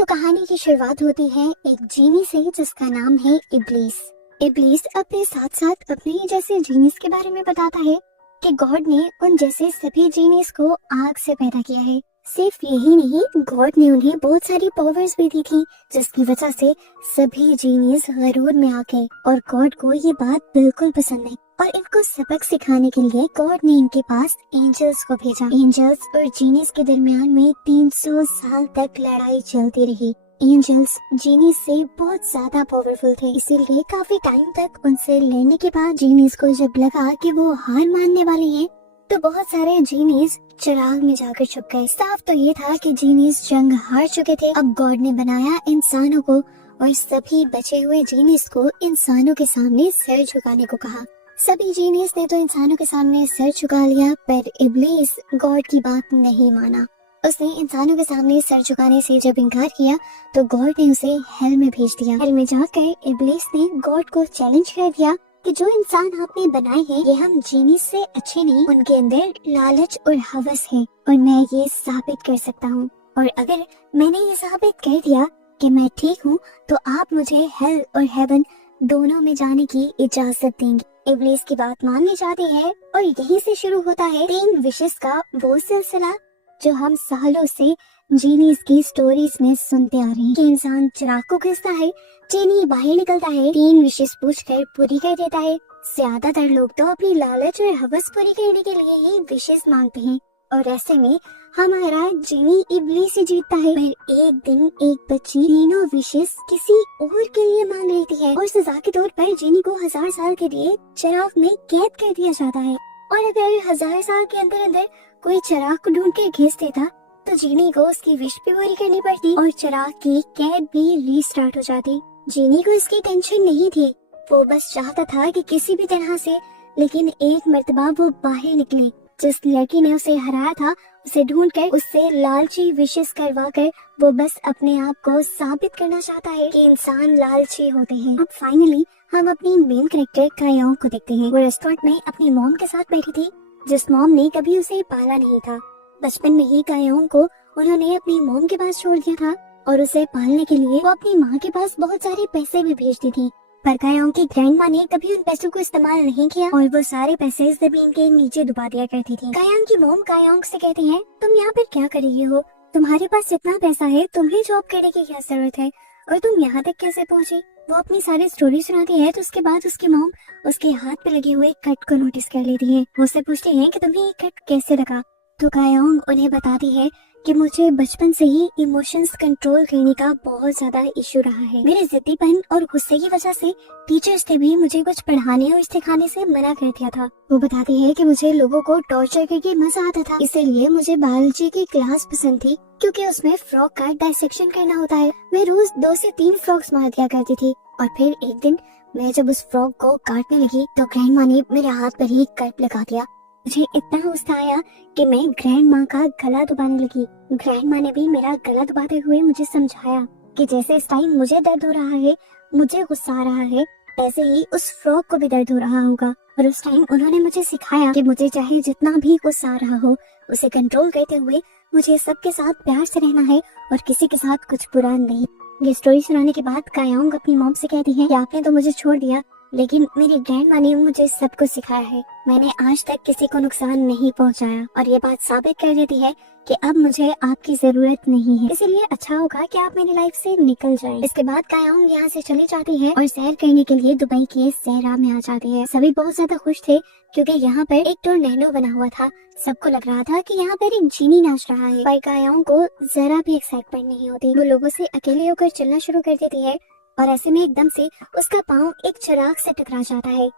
तो कहानी की शुरुआत होती है एक जीनी से जिसका नाम है इब्लीस। इब्लीस अपने साथ साथ अपने ही जैसे जीनीस के बारे में बताता है कि गॉड ने उन जैसे सभी जीनीस को आग से पैदा किया है। सिर्फ यही नहीं, गॉड ने उन्हें बहुत सारी पावर्स भी दी थी जिसकी वजह से सभी जीनीस गरूर में आ गए और गॉड को ये बात बिल्कुल पसंद नहीं और इनको सबक सिखाने के लिए गॉड ने इनके पास एंजल्स को भेजा। एंजल्स और जीनीस के दरमियान में 300 साल तक लड़ाई चलती रही। एंजल्स जीनीस से बहुत ज्यादा पावरफुल थे, इसीलिए काफी टाइम तक उनसे लड़ने के बाद जीनीस को जब लगा कि वो हार मानने वाले हैं तो बहुत सारे जीनीस चिराग में जाकर छुप गए। साफ तो ये था कि जीनीस जंग हार चुके थे। अब गॉड ने बनाया इंसानों को और सभी बचे हुए जीनीस को इंसानों के सामने सर झुकाने को कहा। सभी जीनीस ने तो इंसानों के सामने सर झुका लिया, पर इब्लीस गॉड की बात नहीं माना। उसने इंसानों के सामने सर झुकाने से जब इनकार किया तो गॉड ने उसे हेल में भेज दिया। हेल में जाकर इब्लीस ने गॉड को चैलेंज कर दिया कि जो इंसान आपने बनाए हैं ये हम जीनीस से अच्छे नहीं, उनके अंदर लालच और हवस है और मैं ये साबित कर सकता हूँ। और अगर मैंने ये साबित कर दिया कि मैं ठीक हूँ तो आप मुझे हेल और हेवन दोनों में जाने की इजाजत देंगे। इब्लीस की बात माननी चाहती है और यहीं से शुरू होता है 3 विशेस का वो सिलसिला जो हम सालों से जीनीस की स्टोरीज में सुनते आ रहे हैं कि इंसान चिराग को खींचता है, जीनी बाहर निकलता है, 3 विशेस पूछकर पूरी कर देता है। ज्यादातर लोग तो अपनी लालच और हवस पूरी करने के लिए ही विशेस मांगते हैं और ऐसे में हमारा जीनी इब्लीस ही जीतता है। पर एक दिन एक बच्ची तीनों विशेस किसी और के लिए मांग लेती है और सजा के तौर पर जीनी को 1000 साल के लिए चिराग में कैद कर दिया जाता है। और अगर 1000 साल के अंदर अंदर कोई चिराग को ढूंढ के खींच देता तो जीनी को उसकी विश भी पूरी करनी पड़ती और चिराग की कैद भी रीस्टार्ट हो जाती। जीनी को इसकी टेंशन नहीं थी, वो बस चाहता था कि किसी भी तरह से, लेकिन एक मर्तबा वो बाहर निकली। जिस लड़की ने उसे हराया था उसे ढूंढकर उससे लालची विशेस करवा कर वो बस अपने आप को साबित करना चाहता है कि इंसान लालची होते हैं। अब फाइनली हम अपनी मेन कैरेक्टर कायोंग को देखते हैं। वो रेस्टोरेंट में अपनी मॉम के साथ बैठी थी जिस मॉम ने कभी उसे पाला नहीं था। बचपन में ही कायोंग को उन्होंने अपनी मॉम के पास छोड़ दिया था और उसे पालने के लिए वो अपनी माँ के पास बहुत सारे पैसे भी भेजती थी। पर कायोंग की ग्रैंडमा ने कभी उन पैसों को इस्तेमाल नहीं किया और वो सारे पैसे जमीन के नीचे डुबा दिया करती थी। कायोंग की मॉम कायोंग से कहती है, तुम यहाँ पर क्या कर रही हो? तुम्हारे पास इतना पैसा है, तुम्हें जॉब करने की क्या जरूरत है और तुम यहाँ तक कैसे पहुँची? वो अपनी सारी स्टोरी सुनाती है तो उसके बाद उसकी मॉम उसके हाथ पे लगे हुए कट को नोटिस कर लेती है। वो उससे पूछती है कि तुम्हें ये कट कैसे लगा? तो कायोंग उन्हें बताती है कि मुझे बचपन से ही इमोशंस कंट्रोल करने का बहुत ज्यादा इशू रहा है। मेरे जिद्दीपन और गुस्से की वजह से टीचर्स ने भी मुझे कुछ पढ़ाने और सिखाने से मना कर दिया था। वो बताती है कि मुझे लोगों को टॉर्चर करके मजा आता था, इसीलिए मुझे बायोलॉजी की क्लास पसंद थी क्योंकि उसमें फ्रॉग का डायसेक्शन करना होता है। मैं रोज 2 से 3 फ्रॉग्स मार दिया करती थी और फिर एक दिन मैं जब उस फ्रॉग को काटने लगी तो ग्रैंडमा ने मेरे हाथ पर ही कट लगा दिया। मुझे इतना गुस्सा आया कि मैं ग्रैंडमा का गला दबाने लगी। ग्रैंडमा ने भी मेरा गला दबाते हुए मुझे समझाया कि जैसे इस टाइम मुझे दर्द हो रहा है, मुझे गुस्सा आ रहा है, ऐसे ही उस फ्रॉग को भी दर्द हो रहा होगा। और उस टाइम उन्होंने मुझे सिखाया कि मुझे चाहे जितना भी गुस्सा आ रहा हो उसे कंट्रोल करते हुए मुझे सबके साथ प्यार से रहना है और किसी के साथ कुछ बुरा नहीं। ये स्टोरी सुनाने के बाद कायोंग अपनी मॉम से कहती है कि आपने तो मुझे छोड़ दिया लेकिन मेरी ग्रैंडमा ने मुझे सब कुछ सिखाया है। मैंने आज तक किसी को नुकसान नहीं पहुंचाया और ये बात साबित कर देती है कि अब मुझे आपकी जरूरत नहीं है, इसीलिए अच्छा होगा कि आप मेरी लाइफ से निकल जाएं। इसके बाद कायोंग यहाँ से चली जाती है और सैर करने के लिए दुबई के सहरा में आ जाती है। सभी बहुत ज्यादा खुश थे क्योंकि यहाँ पर एक टोर्नेडो बना हुआ था। सबको लग रहा था कि यहाँ पर एक जीनी नाच रहा है, पर कायोंग को जरा भी एक्साइटमेंट नहीं होती। वो लोगों से अकेले होकर चलना शुरू कर देती है और ऐसे में एकदम से उसका पाँव एक चिराग से टकरा जाता है।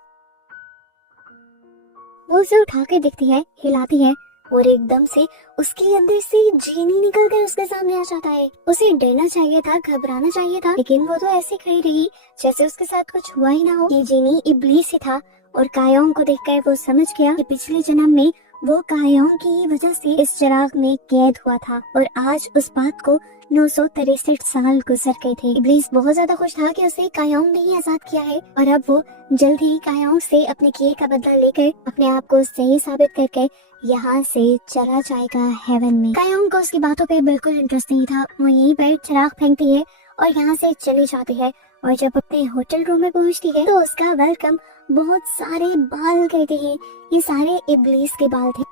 वो उसे उठाकर देखती है, हिलाती है और एकदम से उसके अंदर से जीनी निकलकर उसके सामने आ जाता है। उसे डरना चाहिए था, घबराना चाहिए था, लेकिन वो तो ऐसे खड़ी रही जैसे उसके साथ कुछ हुआ ही ना हो। ये जीनी इब्लीस ही था और कायोंग को देखकर वो समझ गया कि पिछले जन्म में वो कायोंग की वजह से इस चिराग में कैद हुआ था और आज उस बात को 963 साल गुजर गए थे। इब्लीस बहुत ज्यादा खुश था कि उसे कायोंग ने ही आजाद किया है और अब वो जल्द ही कायोंग से अपने किए का बदला लेकर अपने आप को सही साबित करके यहाँ से चला जाएगा हेवन में। कायोंग को उसकी बातों पे बिल्कुल इंटरेस्ट नहीं था। वो यहीं पर चिराग फेंकती है और यहाँ से चली जाती है और जब अपने होटल रूम में पहुँचती है तो उसका वेलकम बहुत सारे बाल कहते हैं। ये सारे इब्लीस के बाल थे।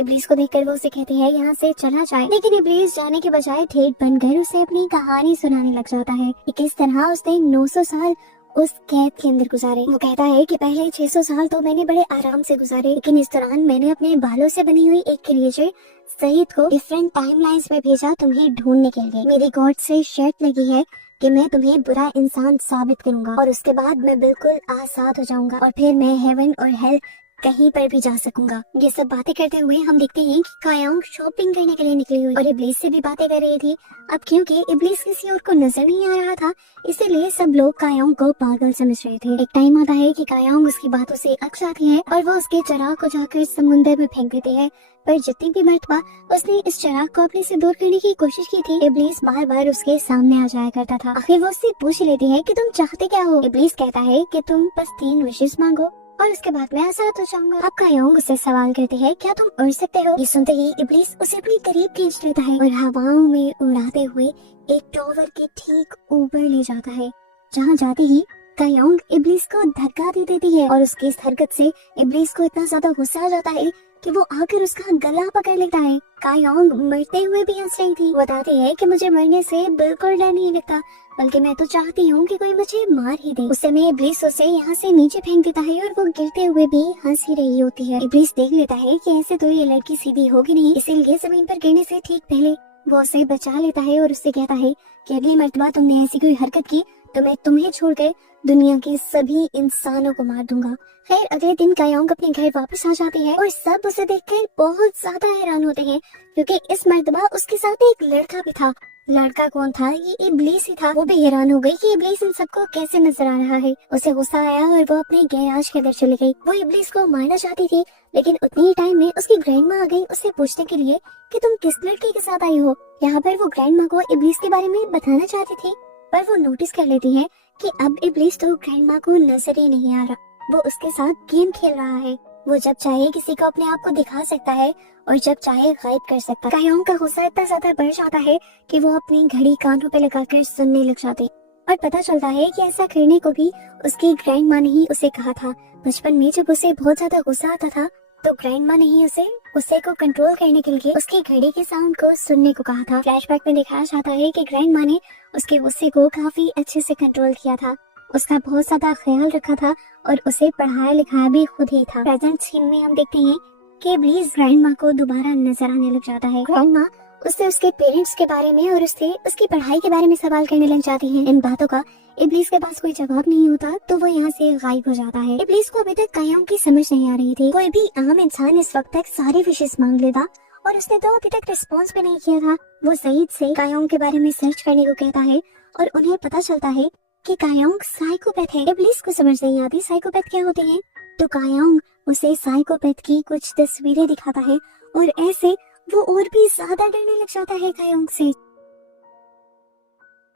इब्लीस को देखकर वो उसे कहती है यहाँ से चला जाए, लेकिन इब्लीस जाने के बजाय ठेठ बनकर उसे अपनी कहानी सुनाने लग जाता है कि किस तरह उसने 900 साल उस कैद के अंदर गुजारे। वो कहता है कि पहले 600 साल तो मैंने बड़े आराम से गुजारे, लेकिन इस दौरान मैंने अपने बालों से बनी हुई एक क्रिएचर सईद को डिफरेंट टाइमलाइंस में भेजा तुम्हें ढूंढने के लिए। मेरी गॉड से शर्त लगी है कि मैं तुम्हें बुरा इंसान साबित करूंगा और उसके बाद मैं बिल्कुल आजाद हो जाऊंगा और फिर मैं हेवन और हेल कहीं पर भी जा सकूंगा। ये सब बातें करते हुए हम देखते हैं कि कायोंग शॉपिंग करने के लिए निकली हुई और इब्लीस से भी बातें कर रही थी। अब क्योंकि इब्लीस किसी और को नजर नहीं आ रहा था, इसीलिए सब लोग कायोंग को पागल समझ रहे थे। एक टाइम आता है कि कायोंग उसकी बातों से अक जाती है और वो उसके चिराग को जाकर समुद्र में फेंक देती है। पर जितनी भी मर्तबा उसने इस चिराग को अपने से दूर करने की कोशिश की थी, इब्लीस बार बार उसके सामने आ जाया करता था। आखिर वो उससे पूछ लेती है कि तुम चाहते क्या हो। इब्लीस कहता है कि तुम बस 3 विशेष मांगो और उसके बाद मैं आजाद हो जाऊंगा। अब कायोंग उससे सवाल करते हैं, क्या तुम उड़ सकते हो? ये सुनते ही इब्लीस उसे अपने करीब खींच लेता है और हवाओं में उड़ाते हुए एक टॉवर के ठीक ऊपर ले जाता है। जहाँ जाते ही कायोंग इब्लीस को धक्का दे देती है और उसकी इस हरकत से इब्लीस को इतना ज्यादा गुस्सा आ जाता है कि वो आकर उसका गला पकड़ लेता है। कायोंग मरते हुए भी हंस रही थी। बताती है कि मुझे मरने से बिल्कुल डर नहीं लगता, बल्कि मैं तो चाहती हूँ कि कोई मुझे मार ही दे। उस समय इब्लीस उसे यहाँ से नीचे फेंक देता है और वो गिरते हुए भी हंस ही रही होती है। इब्लीस देख लेता है कि ऐसे तो ये लड़की सीधी होगी नहीं, इसीलिए जमीन पर गिरने से ठीक पहले वो उसे बचा लेता है और उससे कहता है कि अगली मर्तबा तुमने ऐसी कोई हरकत की तो मैं तुम्हें छोड़कर दुनिया के सभी इंसानों को मार दूंगा। खैर अगले दिन कायोंग अपने घर वापस आ जाती है और सब उसे देखकर बहुत ज्यादा हैरान होते हैं, क्योंकि इस मर्तबा उसके साथ एक लड़का भी था। लड़का कौन था? ये इब्लीस ही था। वो भी हैरान हो गई कि इब्लीस इन सबको कैसे नजर आ रहा है। उसे गुस्सा आया और वो अपने गैराज के अंदर चली गई। वो इब्लीस को मारना चाहती थी, लेकिन उतनी ही टाइम में उसकी ग्रैंडमा आ गई उससे पूछने के लिए कि तुम किस लड़के के साथ आई हो। यहाँ पर वो ग्रैंडमा को इब्लीस के बारे में बताना चाहती थी, पर वो नोटिस कर लेती है कि अब इब्लीस तो ग्रैंडमा को नजर ही नहीं आ रहा। वो उसके साथ गेम खेल रहा है। वो जब चाहे किसी को अपने आप को दिखा सकता है और जब चाहे गायब कर सकता है। कायोंग का गुस्सा इतना ज्यादा बढ़ जाता है कि वो अपनी घड़ी कानों पे लगाकर सुनने लग जाती और पता चलता है कि ऐसा करने को भी उसकी ग्रैंडमा ने ही उसे कहा था। बचपन में जब उसे बहुत ज्यादा गुस्सा आता था तो ग्रैंडमा ने ही उसे गुस्से को कंट्रोल करने के लिए उसकी घड़ी के साउंड को सुनने को कहा था। फ्लैशबैक में दिखाया जाता है कि ग्रैंडमा ने उसके गुस्से को काफी अच्छे से कंट्रोल किया था, उसका बहुत ज्यादा ख्याल रखा था और उसे पढ़ाया लिखाया भी खुद ही था। प्रेजेंट सीन में हम देखते हैं कि इब्लीस ग्रैंडमा को दोबारा नजर आने लग जाता है। ग्रैंडमा उससे उसके पेरेंट्स के बारे में और उससे उसकी पढ़ाई के बारे में सवाल करने लग जाती हैं। इन बातों का इब्लीस के पास कोई जवाब नहीं होता तो वो यहाँ से गायब हो जाता है। इब्लीस को अभी तक कायोंग की समझ नहीं आ रही थी। कोई भी आम इंसान इस वक्त तक सारी विशेष मांग लेता और उसने तो अभी तक रिस्पॉन्स भी नहीं किया था। वो सईद से कायोंग के बारे में सर्च करने को कहता है और उन्हें पता चलता है कि कायोंग साइकोपैथ है। इब्लीस को समझ नहीं आती साइकोपैथ क्या होते हैं, तो कायोंग उसे साइकोपैथ की कुछ तस्वीरें दिखाता है और ऐसे वो और भी ज्यादा डरने लग जाता है कायोंग से।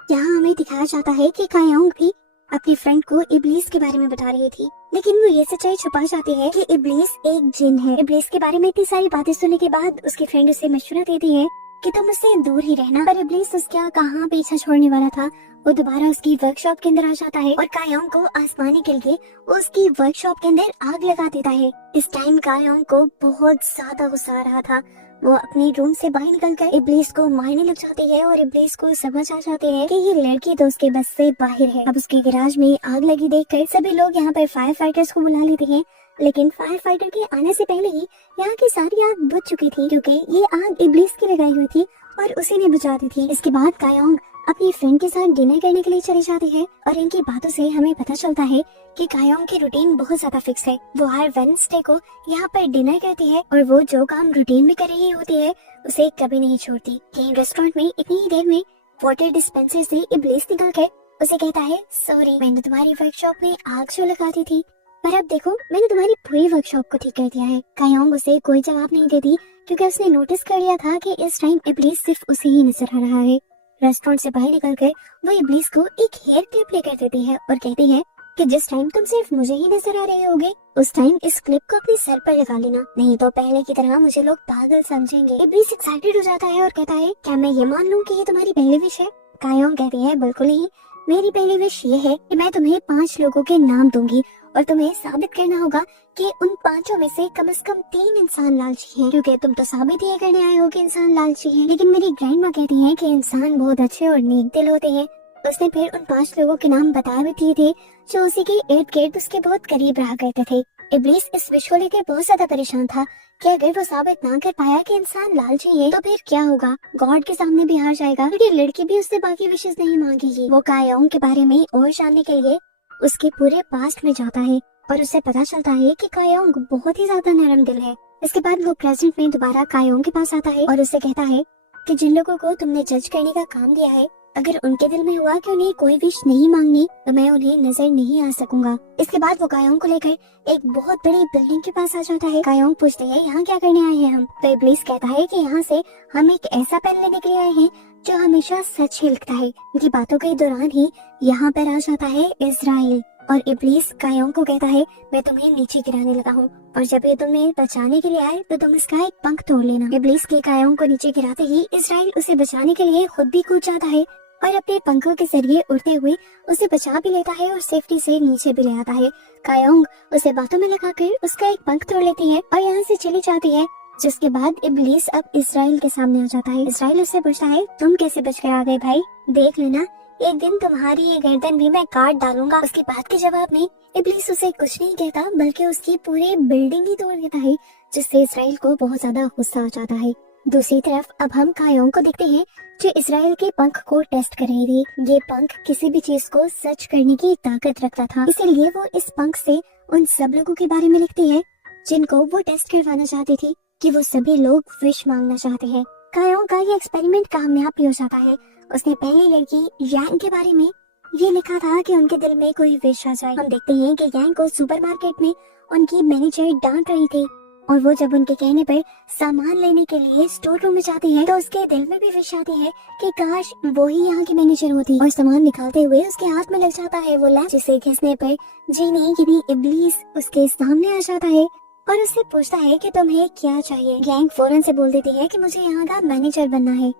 यहाँ हमें दिखाया जाता है कि कायोंग भी अपनी फ्रेंड को इब्लीस के बारे में बता रही थी, लेकिन वो ये सच्चाई छुपा जाती है कि इब्लीस एक जिन है। इब्लीस के बारे में इतनी सारी बातें सुनने के बाद उसकी फ्रेंड उसे मशवरा देती है कि तुम उससे दूर ही रहना, पर इब्लीस उसका कहाँ पीछा छोड़ने वाला था। वो दोबारा उसकी वर्कशॉप के अंदर आ जाता है और कायोंग को आजमाने के लिए उसकी वर्कशॉप के अंदर आग लगा देता है। इस टाइम कायोंग को बहुत ज्यादा गुस्सा आ रहा था। वो अपने रूम से बाहर निकलकर इब्लीस को मारने लग जाती है और इब्लीस को समझ आ जाती है कि ये लड़की तो उसके बस से बाहर है। अब उसके गैराज में आग लगी देखकर सभी लोग यहाँ पर फायर फाइटर्स को बुला लेते हैं, लेकिन फायर फाइटर के आने से पहले ही यहाँ की सारी आग बुझ चुकी थी, क्योंकि ये आग इब्लीस की लगाई हुई थी और उसी ने बुझा दी थी। इसके बाद कायोंग अपनी फ्रेंड के साथ डिनर करने के लिए चली जाती है और इनकी बातों से हमें पता चलता है कि कायोंग की रूटीन बहुत ज्यादा फिक्स है। वो हर वेडनेसडे को यहाँ पर डिनर करती है और वो जो काम रूटीन में कर रही होती है उसे कभी नहीं छोड़ती। कहीं रेस्टोरेंट में इतनी ही देर में वाटर डिस्पेंसर से इब्लीस निकल कर उसे कहता है, सॉरी मैंने तुम्हारी वर्कशॉप में आग जो लगा दी थी पर अब देखो, मैंने तुम्हारी पूरी वर्कशॉप को ठीक कर दिया है। कायोंग उसे कोई जवाब नहीं देती क्योंकि उसने नोटिस कर लिया था कि इस टाइम इब्लीस सिर्फ उसे ही नजर आ रहा है। रेस्टोरेंट से बाहर निकलकर वो इब्लीस को एक हेयर क्लिप लेकर देती है और कहती है कि जिस टाइम तुम सिर्फ मुझे ही नजर आ रहे होगे उस टाइम इस क्लिप को अपने सर पर लगा लेना, नहीं तो पहले की तरह मुझे लोग पागल समझेंगे। इब्लीस एक्साइटेड हो जाता है और कहता है, क्या मैं ये मान लूं कि ये तुम्हारी पहली विश है? कायोंग कहती है, बिल्कुल नहीं, मेरी पहली विश ये है कि मैं तुम्हें 5 लोगों के नाम दूंगी और तुम्हें साबित करना होगा कि उन 5 में से कम 3 इंसान लालची हैं, क्योंकि तुम तो साबित ये करने आए हो कि इंसान लालची हैं। लेकिन मेरी ग्रैंड माँ कहती है कि इंसान बहुत अच्छे और नेक दिल होते हैं। उसने फिर उन 5 लोगों के नाम बता भी दिए थे जो उसी के इर्द गिर्द उसके बहुत करीब रहा करते थे। इब्लीस इस विश को लेकर बहुत ज्यादा परेशान था कि अगर वो साबित ना कर पाया कि इंसान लालची है तो फिर क्या होगा, गॉड के सामने भी हार जाएगा, क्योंकि लड़की भी उससे बाकी विशेष नहीं मांगेगी। वो कायोंग के बारे में और जानने के लिए उसके पूरे पास्ट में जाता है और उसे पता चलता है कि कायोंग बहुत ही ज्यादा नरम दिल है। इसके बाद वो प्रेजेंट में दोबारा कायोंग के पास आता है और उसे कहता है कि जिन लोगों को तुमने जज करने का काम दिया है, अगर उनके दिल में हुआ कि उन्हें कोई विश नहीं मांगनी तो मैं उन्हें नजर नहीं आ सकूंगा। इसके बाद वो कायोंग को लेकर एक बहुत बड़ी बिल्डिंग के पास आ जाता है। कायोंग पूछते हैं, यहाँ क्या करने आए हैं हम? तो इब्लीस कहता है कि यहाँ से हम एक ऐसा पेन लेने के लिए आए हैं जो हमेशा सच ही लिखता है। उनकी बातों के दौरान ही यहाँ पर आ जाता है इजराइल और इब्लीस कायोंग को कहता है, मैं तुम्हें नीचे गिराने लगा हूँ और जब ये तुम्हें बचाने के लिए आए तो तुम इसका एक पंख तोड़ लेना। इब्लीस के कायोंग को नीचे गिराते ही इजराइल उसे बचाने के लिए खुद भी कूद जाता है और अपने पंखों के जरिए उड़ते हुए उसे बचा भी लेता है और सेफ्टी से नीचे भी ले आता है। कायोंग उसे बातों में लगाकर उसका एक पंख तोड़ लेती है और यहाँ से चली जाती है, जिसके बाद इब्लीस अब इजराइल के सामने आ जाता है। इजराइल उससे पूछता है, तुम कैसे बच कर आ गए भाई? देख लेना, एक दिन तुम्हारी ये गर्दन भी मैं काट डालूंगा। उसकी बात के जवाब में इब्लीस उसे कुछ नहीं कहता बल्कि उसकी पूरी बिल्डिंग ही तोड़ देता है, जिससे इजराइल को बहुत ज्यादा गुस्सा आ जाता है। दूसरी तरफ अब हम कायोंग को देखते हैं जो इजराइल के पंख को टेस्ट कर रही थी। ये पंख किसी भी चीज को सच करने की ताकत रखता था, इसीलिए वो इस पंख से उन सब लोगों के बारे में लिखती है जिनको वो टेस्ट करवाना चाहती थी कि वो सभी लोग विश मांगना चाहते हैं। कायोंग का ये एक्सपेरिमेंट कामयाब भी हो जाता है। उसने पहली लड़की यांग के बारे में ये लिखा था कि उनके दिल में कोई विश आ जाए। हम देखते हैं कि यांग को सुपरमार्केट में उनकी मैनेजर डांट रही थी और वो जब उनके कहने पर सामान लेने के लिए स्टोर रूम में जाती है तो उसके दिल में भी विश आती है कि काश वो ही यहाँ की मैनेजर होती, और सामान निकालते हुए उसके हाथ में लग जाता है वो लैंप, जिसे घिसने पर जीनी यानी इब्लीस उसके सामने आ जाता है और उससे पूछता है कि तुम्हें क्या चाहिए। गैंग फौरन से बोल देती है कि मुझे यहाँ का मैनेजर बनना है।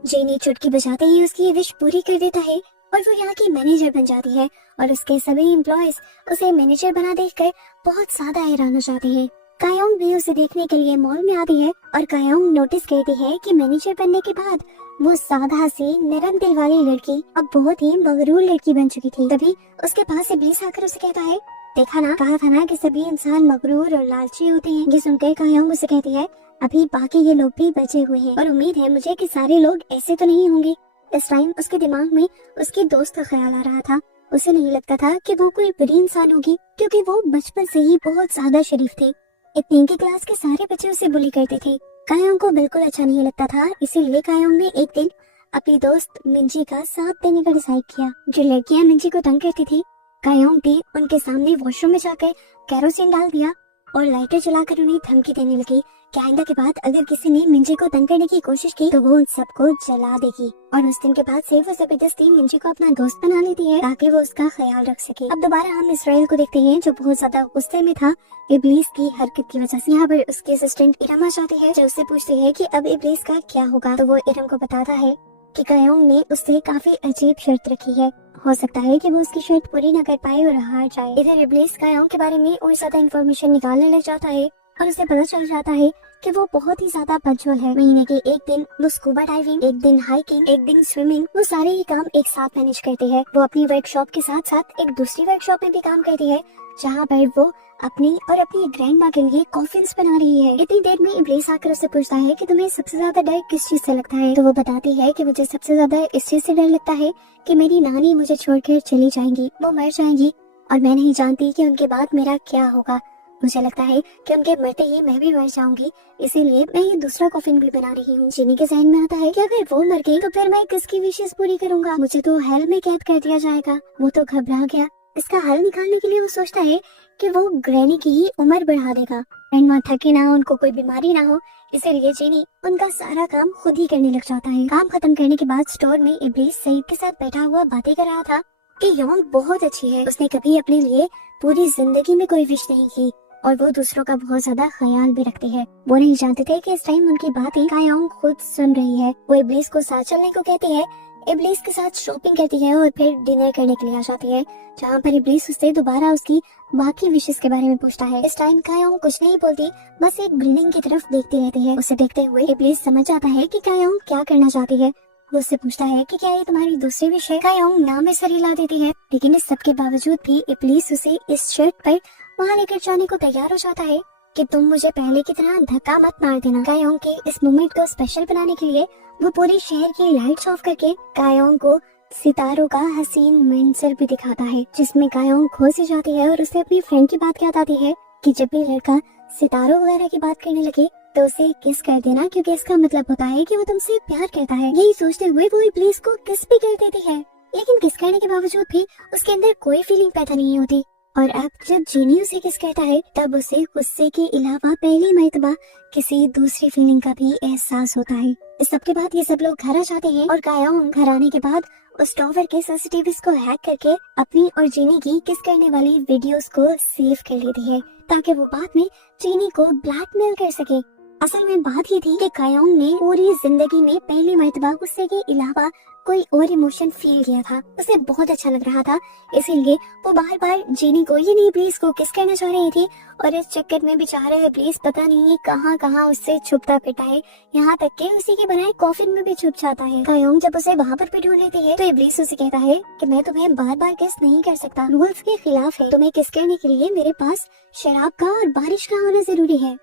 जीनी चुटकी बजाते ही उसकी ये विश पूरी कर देता है और वो यहाँ की मैनेजर बन जाती है और उसके सभी एम्प्लॉयज उसे मैनेजर बना देखकर बहुत ज्यादा हैरान हो जाते हैं। कायोंग भी उसे देखने के लिए मॉल में आती है और कायोंग नोटिस करती है कि मैनेजर बनने के बाद वो सादा सी नरम दिल वाली लड़की अब बहुत ही मगरूर लड़की बन चुकी थी। तभी उसके पास इब्लीस आकर उसे कहता है, देखा ना, कहा था ना कि सभी इंसान मगरूर और लालची होते हैं। ये सुनकर कायोंग उसे कहती है, अभी बाकी ये लोग भी बचे हुए हैं और उम्मीद है मुझे कि सारे लोग ऐसे तो नहीं होंगे। इस टाइम उसके दिमाग में उसके दोस्त का ख्याल आ रहा था। उसे नहीं लगता था कि वो कोई बुरी इंसान होगी क्योंकि वो बचपन से ही बहुत ज्यादा शरीफ थी। इतनी की क्लास के सारे बच्चे उसे बुली करते थे। कायोंग को बिल्कुल अच्छा नहीं लगता था, इसीलिए कायोंग ने एक दिन अपनी दोस्त मिंजी का साथ देने का डिसाइड किया। जो लड़कियां मिंजी को तंग करती थी, कायोंग भी उनके सामने वॉशरूम में जाकर केरोसिन डाल दिया और लाइटर जलाकर उन्हें धमकी देने लगी कि आइंदा के बाद अगर किसी ने मिंजी को तंग करने की कोशिश की तो वो उन सबको जला देगी। और उस दिन के बाद से वो जबरदस्ती मिंजी को अपना दोस्त बना लेती है ताकि वो उसका ख्याल रख सके। अब दोबारा हम इस्राइल को देखते हैं जो बहुत ज्यादा गुस्से में था इब्लीस की हरकत की वजह से। यहाँ पर उसकी असिस्टेंट इरम आ जाती है जो उससे पूछती है कि अब इब्लीस का क्या होगा। तो वो इरम को बताता है कि कायोंग ने उससे काफी अजीब शर्त रखी है, हो सकता है कि वो उसकी शर्त पूरी न कर पाए और हार जाए। इधर इब्लीस कायोंग के बारे में और ज्यादा इन्फॉर्मेशन निकालने लग जाता है और उसे पता चल जाता है कि वो बहुत ही ज्यादा पंचुअल है। महीने के एक दिन वो स्कूबा डाइविंग, एक दिन हाइकिंग, एक दिन स्विमिंग, वो सारे ही काम एक साथ मैनेज करती है। वो अपनी वर्कशॉप के साथ साथ एक दूसरी वर्कशॉप में भी काम करती है जहाँ पर वो अपनी और अपनी ग्रैंड माँ के लिए कॉफिन्स बना रही है। इतनी देर में इब्लीस आकर उससे पूछता है कि तुम्हें सबसे ज्यादा डर किस चीज से लगता है। तो वो बताती है कि मुझे सबसे ज्यादा इस चीज से डर लगता है कि मेरी नानी मुझे छोड़कर चली जाएंगी, वो मर जाएंगी और मैं नहीं जानती कि उनके बाद मेरा क्या होगा। मुझे लगता है कि उनके मरते ही मैं भी मर जाऊंगी, इसीलिए मैं ये दूसरा कॉफिन भी बना रही हूँ। जीनी के जहन में आता है कि अगर वो मर गई तो फिर मैं किसकी विशेष पूरी करूंगा, मुझे तो हेल में कैद कर दिया जाएगा। वो तो घबरा गया। इसका हल निकालने के लिए वो सोचता है कि वो ग्रैनी की ही उम्र बढ़ा देगा। ग्रैंडमा थके ना हो, उनको कोई बीमारी ना हो, इसीलिए जीनी उनका सारा काम खुद ही करने लग जाता है। काम खत्म करने के बाद स्टोर में इब्लीस सईद के साथ बैठा हुआ बातें कर रहा था कि योंग बहुत अच्छी है, उसने कभी अपने लिए पूरी जिंदगी में कोई विश नहीं की और वो दूसरों का बहुत ज्यादा ख्याल भी रखती है। वो नहीं जानते थे कि इस टाइम उनकी बातें कायोंग खुद सुन रही है। वो इब्लीस को साथ चलने को कहती है, इब्लीस के साथ शॉपिंग करती है और फिर डिनर करने के लिए आ जाती है, जहाँ पर इब्लीस उससे दोबारा उसकी बाकी विशेष के बारे में पूछता है। इस टाइम कायोंग कुछ नहीं बोलती, बस एक बिल्डिंग की तरफ देखती रहती है। उसे देखते हुए इब्लीस समझ जाता है कि कायोंग क्या करना चाहती है। वो उससे पूछता है कि क्या ये तुम्हारी दूसरी विश है। कायोंग ना में सर हिला देती है, लेकिन इस सब के बावजूद भी इब्लीस उसे इस शर्त पर वहाँ लेकर जाने को तैयार हो जाता है कि तुम मुझे पहले की तरह धक्का मत मार देना। कायोंग के इस मोमेंट को स्पेशल बनाने के लिए वो पूरी शहर की लाइट्स ऑफ करके कायोंग को सितारों का हसीन मंजर भी दिखाता है, जिसमें कायोंग खो सी जाती है और उसे अपनी फ्रेंड की बात याद आती है कि जब भी लड़का सितारों वगैरह की बात करने लगे तो उसे किस कर देना, क्योंकि इसका मतलब होता है कि वो तुमसे प्यार करता है। यही सोचते हुए वो इब्लीस को किस भी कर देती है, लेकिन किस करने के बावजूद भी उसके अंदर कोई फीलिंग पैदा नहीं होती। और अब जब जीनी उसे किस कहता है तब उसे गुस्से के अलावा पहली मर्तबा किसी दूसरी फीलिंग का भी एहसास होता है। इस सब के बाद ये सब लोग घर आ जाते हैं और कायोंग घर आने के बाद उस टॉवर के सीसीटीवीज़ को हैक करके अपनी और जीनी की किस करने वाली वीडियोस को सेव कर लेती है, ताकि वो बाद में जीनी को ब्लैकमेल कर सके। असल में बात ये थी कि कायोंग ने पूरी जिंदगी में पहली मर्तबा गुस्से के अलावा कोई और इमोशन फील किया था। उसे बहुत अच्छा लग रहा था, इसीलिए वो बार बार जीनी को ये नहीं इब्लीस को किस करना चाह रही थी। और इस चक्कर में बेचारा इब्लीस पता नहीं कहाँ कहाँ उससे छुपता पिटा है, यहाँ तक कि उसी के बनाए कॉफिन में भी छुप जाता है। कायोंग जब उसे वहाँ पर भी ढूंढ लेती है तो इब्लीस उसे कहता है कि मैं तुम्हें बार बार किस नहीं कर सकता, रूल्स के खिलाफ है। तुम्हें किस करने के लिए मेरे पास शराब का और बारिश का होना जरूरी है।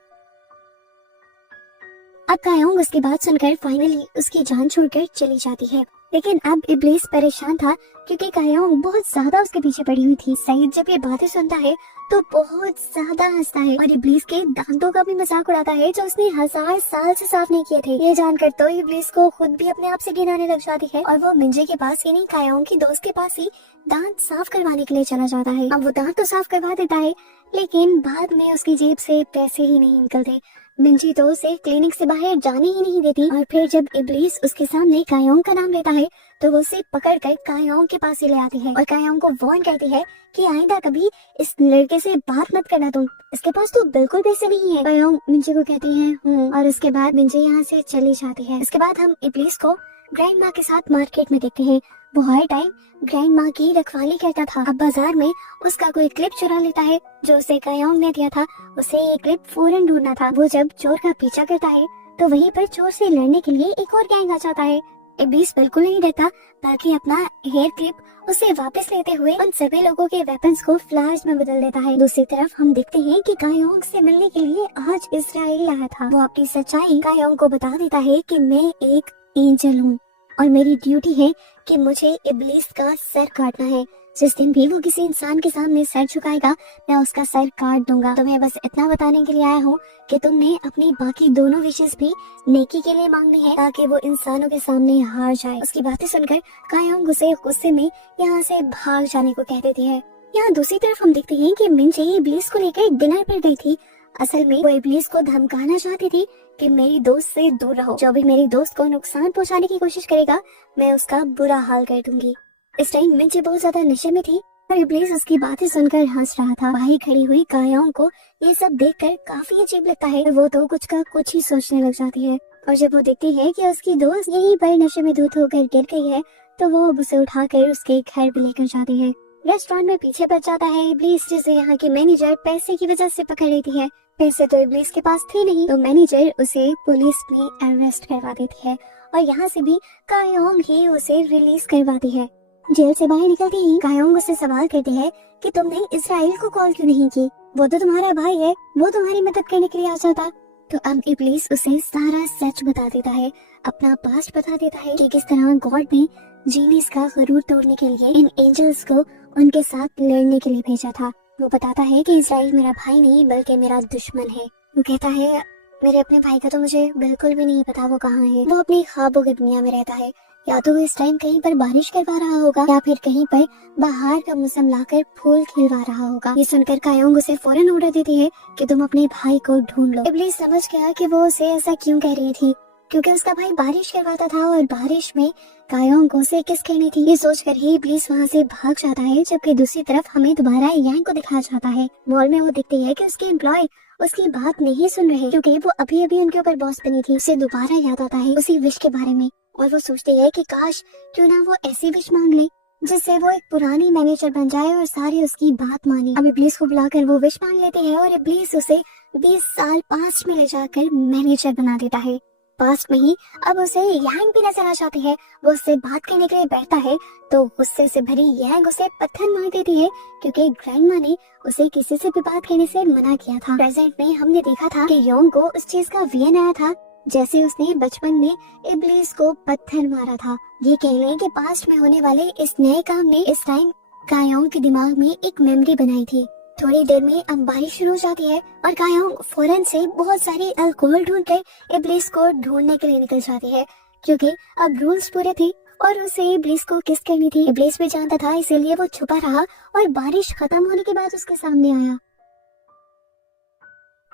अब कायोंग उसकी बात सुनकर फाइनली उसकी जान छोड़कर चली जाती है, लेकिन अब इब्लीस परेशान था क्योंकि कायोंग बहुत ज्यादा उसके पीछे पड़ी हुई थी। सईद जब ये बातें सुनता है तो बहुत ज्यादा हंसता है और इब्लीस के दांतों का भी मजाक उड़ाता है जो उसने 1000 साल से साफ नहीं किए थे। ये जानकर तो इब्लीस को खुद भी अपने आप से घिनाने लग जाती है और वो मिंजे के पास, यानी कायोंग की दोस्त के पास ही दांत साफ करवाने के लिए चला जाता है। अब वो दांत तो साफ करवा देता है, लेकिन बाद में उसकी जेब से पैसे ही नहीं निकलते। मिंजी तो उसे क्लिनिक से बाहर जाने ही नहीं देती और फिर जब इब्लीस उसके सामने कायोंग का नाम लेता है तो वो उसे पकड़कर कायोंग के पास ही ले आती है और कायोंग को वार्न करती है कि आइंदा कभी इस लड़के से बात मत करना तुम, इसके पास तो बिल्कुल पैसे नहीं है। कायोंग मिंजी को कहती है और उसके बाद मिंजी यहाँ से चली जाती है। इसके बाद हम इब्लीस को ग्रैंडमा के साथ मार्केट में देखते हैं। वो हर टाइम ग्रैंडमा की रखवाली करता था। अब बाजार में उसका कोई क्लिप चुरा लेता है जो उसे कायोंग ने दिया था। उसे ये क्लिप फौरन ढूंढना था। वो जब चोर का पीछा करता है तो वहीं पर चोर से लड़ने के लिए एक और गैंग आ जाता है। इब्लीस बिल्कुल नहीं डरता, बल्कि अपना हेयर क्लिप उसे वापस लेते हुए उन सभी लोगों के वेपन्स को फ्लैश में बदल देता है। दूसरी तरफ हम देखते हैं कि कायोंग से मिलने के लिए आज इजराइल आया था। वो अपनी सच्चाई कायोंग को बता देता है कि मैं एक एंजल हूँ और मेरी ड्यूटी है कि मुझे इब्लीस का सर काटना है। जिस दिन भी वो किसी इंसान के सामने सर झुकाएगा मैं उसका सर काट दूंगा। तो मैं बस इतना बताने के लिए आया हूँ कि तुमने अपनी बाकी दोनों विशेष भी नेकी के लिए मांगनी है ताकि वो इंसानों के सामने हार जाए। उसकी बातें सुनकर कायोंग उसे गुस्से में यहाँ से भाग जाने को कह देती है। यहाँ दूसरी तरफ हम देखते हैं कि मिंजी इब्लीस को लेकर डिनर पर गई थी। असल में वो इब्लीस को धमकाना चाहती थी कि मेरी दोस्त से दूर रहो, जो भी मेरी दोस्त को नुकसान पहुंचाने की कोशिश करेगा मैं उसका बुरा हाल कर दूंगी। इस टाइम मिंजी बहुत ज्यादा नशे में थी और इब्लीस उसकी बातें सुनकर हंस रहा था। बाहर खड़ी हुई कायोंग को ये सब देखकर काफी अजीब लगता है। वो तो कुछ का कुछ ही सोचने लग जाती है और जब वो देखती है कि उसकी दोस्त यहीं पर नशे में धुत होकर गिर गई है तो वो अब उसे उठाकर उसके घर भी लेकर जाती है। रेस्टोरेंट में पीछे पड़ जाता है इब्लीस, जिसे यहाँ की मैनेजर पैसे की वजह से पकड़ लेती है। पैसे तो इब्लीस के पास थे नहीं, तो मैनेजर उसे पुलिस में अरेस्ट करवा देती है और यहाँ से भी कायोंग ही उसे रिलीज करवाती है। जेल से बाहर निकलती ही कायोंग उससे सवाल करती है कि तुमने इजराइल को कॉल क्यों नहीं की, वो तो तुम्हारा भाई है, वो तुम्हारी मदद करने के लिए आ जाता। तो अब इब्लीस उसे सारा सच बता देता है, अपना पास्ट बता देता है कि किस तरह गॉड ने जीनिस का गरूर तोड़ने के लिए इन एंजल्स को उनके साथ लड़ने के लिए भेजा था। वो बताता है कि इजराइल मेरा भाई नहीं बल्कि मेरा दुश्मन है। वो कहता है मेरे अपने भाई का तो मुझे बिल्कुल भी नहीं पता वो कहाँ है, वो अपनी ख्वाबों की दुनिया में रहता है, या तो वो इस टाइम कहीं पर बारिश करवा रहा होगा या फिर कहीं पर बाहर का मौसम लाकर फूल खिलवा रहा होगा। ये सुनकर कायोंग उसे फौरन ऑर्डर देती है कि तुम अपने भाई को ढूंढ लो। इब्लीस समझ गया कि वो उसे ऐसा क्यों कह रही थी, क्योंकि उसका भाई बारिश करवाता था और बारिश में कायोंग को उसे किस कहनी थी। ये सोचकर ही इब्लीस वहाँ से भाग जाता है, जबकि दूसरी तरफ हमें दोबारा यांग को दिखाया जाता है। मॉल में वो दिखती है कि उसके एम्प्लॉय उसकी बात नहीं सुन रहे, क्योंकि वो अभी अभी उनके ऊपर बॉस बनी थी। उसे दोबारा याद आता है उसी विश के बारे में और वो सोचती है कि काश क्यों ना वो ऐसी विश मांग ले जिससे वो एक पुरानी मैनेजर बन जाए और सारे उसकी बात माने। अब इब्लीस को बुलाकर वो विश मांग लेती है और इब्लीस उसे 20 साल पास्ट में ले जाकर मैनेजर बना देता है। पास्ट में ही अब उसे यांग भी नजर आ जाती है। वो उससे बात करने के लिए बैठता है तो गुस्से से भरी यांग उसे पत्थर मार देती है, क्योंकि ग्रैंडमा ने उसे किसी से भी बात करने से मना किया था। प्रेजेंट में हमने देखा था कि योंग को उस चीज का वीएन आया था जैसे उसने बचपन में इब्लीस को पत्थर मारा था। ये कह लें कि पास्ट में होने वाले इस नए काम ने इस टाइम कायोंग के दिमाग में एक मेमोरी बनाई थी। थोड़ी देर में अब बारिश शुरू हो जाती है और कायोंग फौरन से बहुत सारी अल्कोहल ढूंढकर इब्लीस को ढूंढने के लिए निकल जाती है, क्योंकि अब रूल्स पूरे थे और उसे इब्लीस को किस करनी थी। इब्लीस भी जानता था, इसीलिए वो छुपा रहा और बारिश खत्म होने के बाद उसके सामने आया।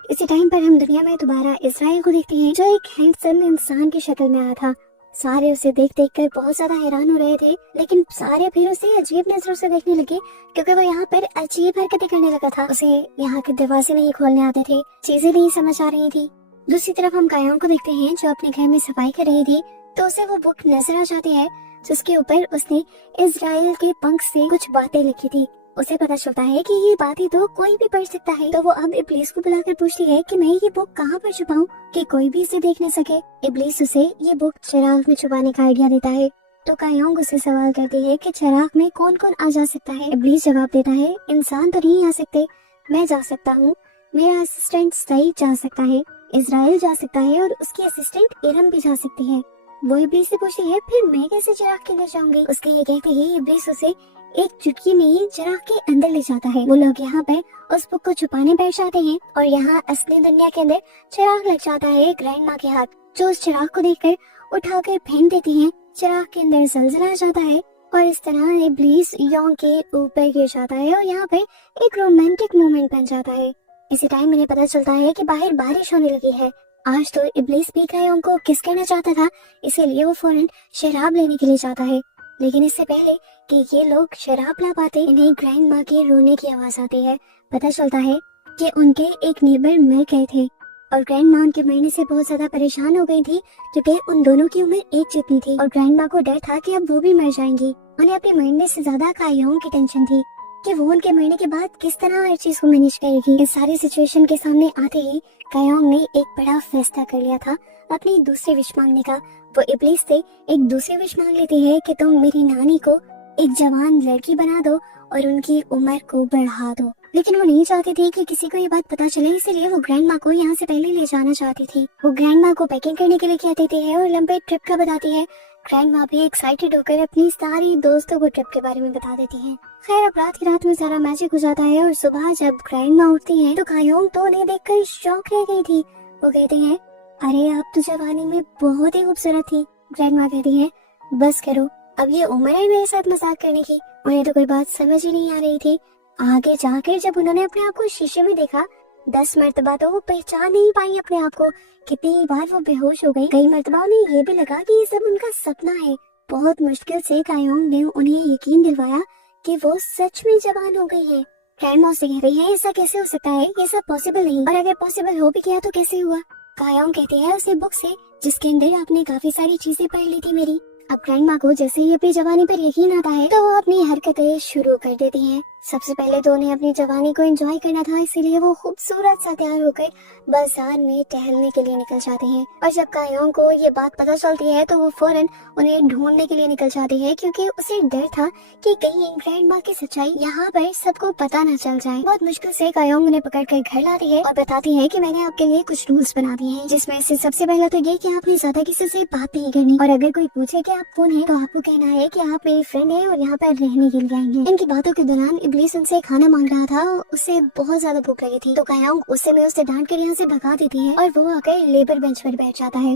इसी टाइम पर हम दुनिया में दोबारा इजराइल को देखते हैं, जो एक हैंडसम इंसान की शक्ल में आया था। सारे उसे देख देख कर बहुत ज्यादा हैरान हो रहे थे, लेकिन सारे फिर उसे अजीब नजरों से देखने लगे, क्योंकि वो यहाँ पर अजीब हरकतें करने लगा था। उसे यहाँ के दरवाजे नहीं खोलने आते थे, चीजें नहीं समझ आ रही थी। दूसरी तरफ हम कायोंग को देखते हैं, जो अपने घर में सफाई कर रही थी, तो उसे वो बुक नजर आ जाती है जिसके ऊपर उसने इजराइल के पंख से कुछ बातें लिखी थी। उसे पता चलता है कि ये बातें तो कोई भी पढ़ सकता है, तो वो अब इब्लीस को बुलाकर पूछती है कि मैं ये बुक कहाँ पर छुपाऊं कि कोई भी इसे देख नहीं सके। इब्लीस उसे ये बुक चिराग में छुपाने का आइडिया देता है, तो कायोंग उसे सवाल करती है कि चिराग में कौन कौन आ जा सकता है। इब्लीस जवाब देता है, इंसान तो नहीं आ सकते, मैं जा सकता हूँ, मेरा असिस्टेंट सईद जा सकता है, इजराइल जा सकता है और उसकी असिस्टेंट इरम भी जा सकती है। वो इब्लीस से पूछती है, फिर मैं कैसे चिराग के अंदर जाऊंगी। उसके ये कहते ही इब्लीस उसे एक चुटकी में ही चिराग के अंदर ले जाता है। वो लोग यहाँ पर उस बुक को छुपाने बैठ जाते हैं और यहाँ असली दुनिया के अंदर चिराग लग जाता है ग्रैंडमा के हाथ, जो उस चिराग को देखकर उठाकर फेंक देती हैं। चिराग के अंदर जलजला आ जाता है और इस तरह इब्लीस योंग के ऊपर गिर जाता है और यहाँ पे एक रोमांटिक मोमेंट बन जाता है। इसी टाइम इन्हें पता चलता है कि बाहर बारिश होने लगी है। आज तो इब्लीस भी कायोंग को किस कहना चाहता था, इसीलिए वो फौरन शराब लेने के लिए जाता है। लेकिन इससे पहले कि ये लोग शराब ला पाते, इन्हें ग्रैंडमा के रोने की आवाज आती है। पता चलता है कि उनके एक नेबर मर गए थे और ग्रैंडमा उनके मरने से बहुत ज्यादा परेशान हो गई थी, क्योंकि उन दोनों की उम्र एक जितनी थी और ग्रैंडमा को डर था कि अब वो भी मर जाएंगी। उन्हें अपने मरने से ज्यादा कायोंग की टेंशन थी कि वो उनके मरने के बाद किस तरह हर चीज को मैनेज करेगी। इस सारी सिचुएशन के सामने आते ही कायोंग ने एक बड़ा फैसला कर लिया था अपनी दूसरी विश मांगने का। वो इब्लीस से एक दूसरी विश मांग लेती है कि तुम मेरी नानी को एक जवान लड़की बना दो और उनकी उम्र को बढ़ा दो। लेकिन वो नहीं चाहती थी कि किसी को ये बात पता चले, इसलिए वो ग्रैंडमा को यहाँ से पहले ले जाना चाहती थी। वो ग्रैंडमा को पैकिंग करने के लिए क्या देती है और लंबे ट्रिप का बताती है। ग्रैंडमा भी एक्साइटेड होकर अपनी सारी दोस्तों को ट्रिप के बारे में बता देती है। खैर अब रात की रात में सारा मैजिक हो जाता है और सुबह जब ग्रैंडमा उठती है तो कायोंग तो उन्हें देखकर शॉक रह गई थी। वो कहती है, अरे आप तो जवानी में बहुत ही खूबसूरत थी। ग्रैंडमा कहती है, बस करो, अब ये उम्र है मेरे साथ मजाक करने की। उन्हें तो कोई बात समझ ही नहीं आ रही थी। आगे जाकर जब उन्होंने अपने आप को शीशे में देखा 10 मरतबा तो वो पहचान नहीं पाई अपने आप को। कितनी बार वो बेहोश हो गई। कई मरतबा उन्हें ये भी लगा कि ये सब उनका सपना है। बहुत मुश्किल से कायोंग ने उन्हें यकीन दिलवाया कि वो सच में जवान हो गई है। ग्रैंडमा से कह रही है, ऐसा कैसे हो सकता है, ये सब पॉसिबल नहीं, और अगर पॉसिबल हो भी गया तो कैसे हुआ। कायोंग कहती है उसे बुक से जिसके अंदर आपने काफी सारी चीजें पढ़ ली थी मेरी। अब ग्रैंडमा को जैसे ही अपनी जवानी पर यकीन आता है तो वो अपनी हरकतें शुरू कर देती हैं। सबसे पहले तो उन्हें अपनी जवानी को एंजॉय करना था, इसीलिए वो खूबसूरत सा तैयार होकर बाजार में टहलने के लिए निकल जाते हैं। और जब कायोंग को ये बात पता चलती है तो वो फौरन उन्हें ढूंढने के लिए निकल जाती है, क्योंकि उसे डर था कि कहीं ग्रैंडमा की सच्चाई यहाँ पर सबको पता न चल जाए। बहुत मुश्किल से कायोंग उन्हें पकड़ कर घर लाती है और बताती है कि मैंने आपके लिए कुछ रूल्स बना दिए हैं, जिसमें से सबसे पहला तो ये कि आपने ज्यादा किसी से बात नहीं करनी, और अगर कोई पूछे कि आप कौन है तो आपको कहना है कि आप मेरी फ्रेंड है और यहाँ पर रहने के लिए आएंगे। इनकी बातों के दौरान इब्लीस उनसे खाना मांग रहा था, उसे बहुत ज्यादा भूख लगी थी, तो कायोंग उस समय उसे डांट कर यहाँ से भगा देती है और वो आकर लेबर बेंच पर बैठ जाता है।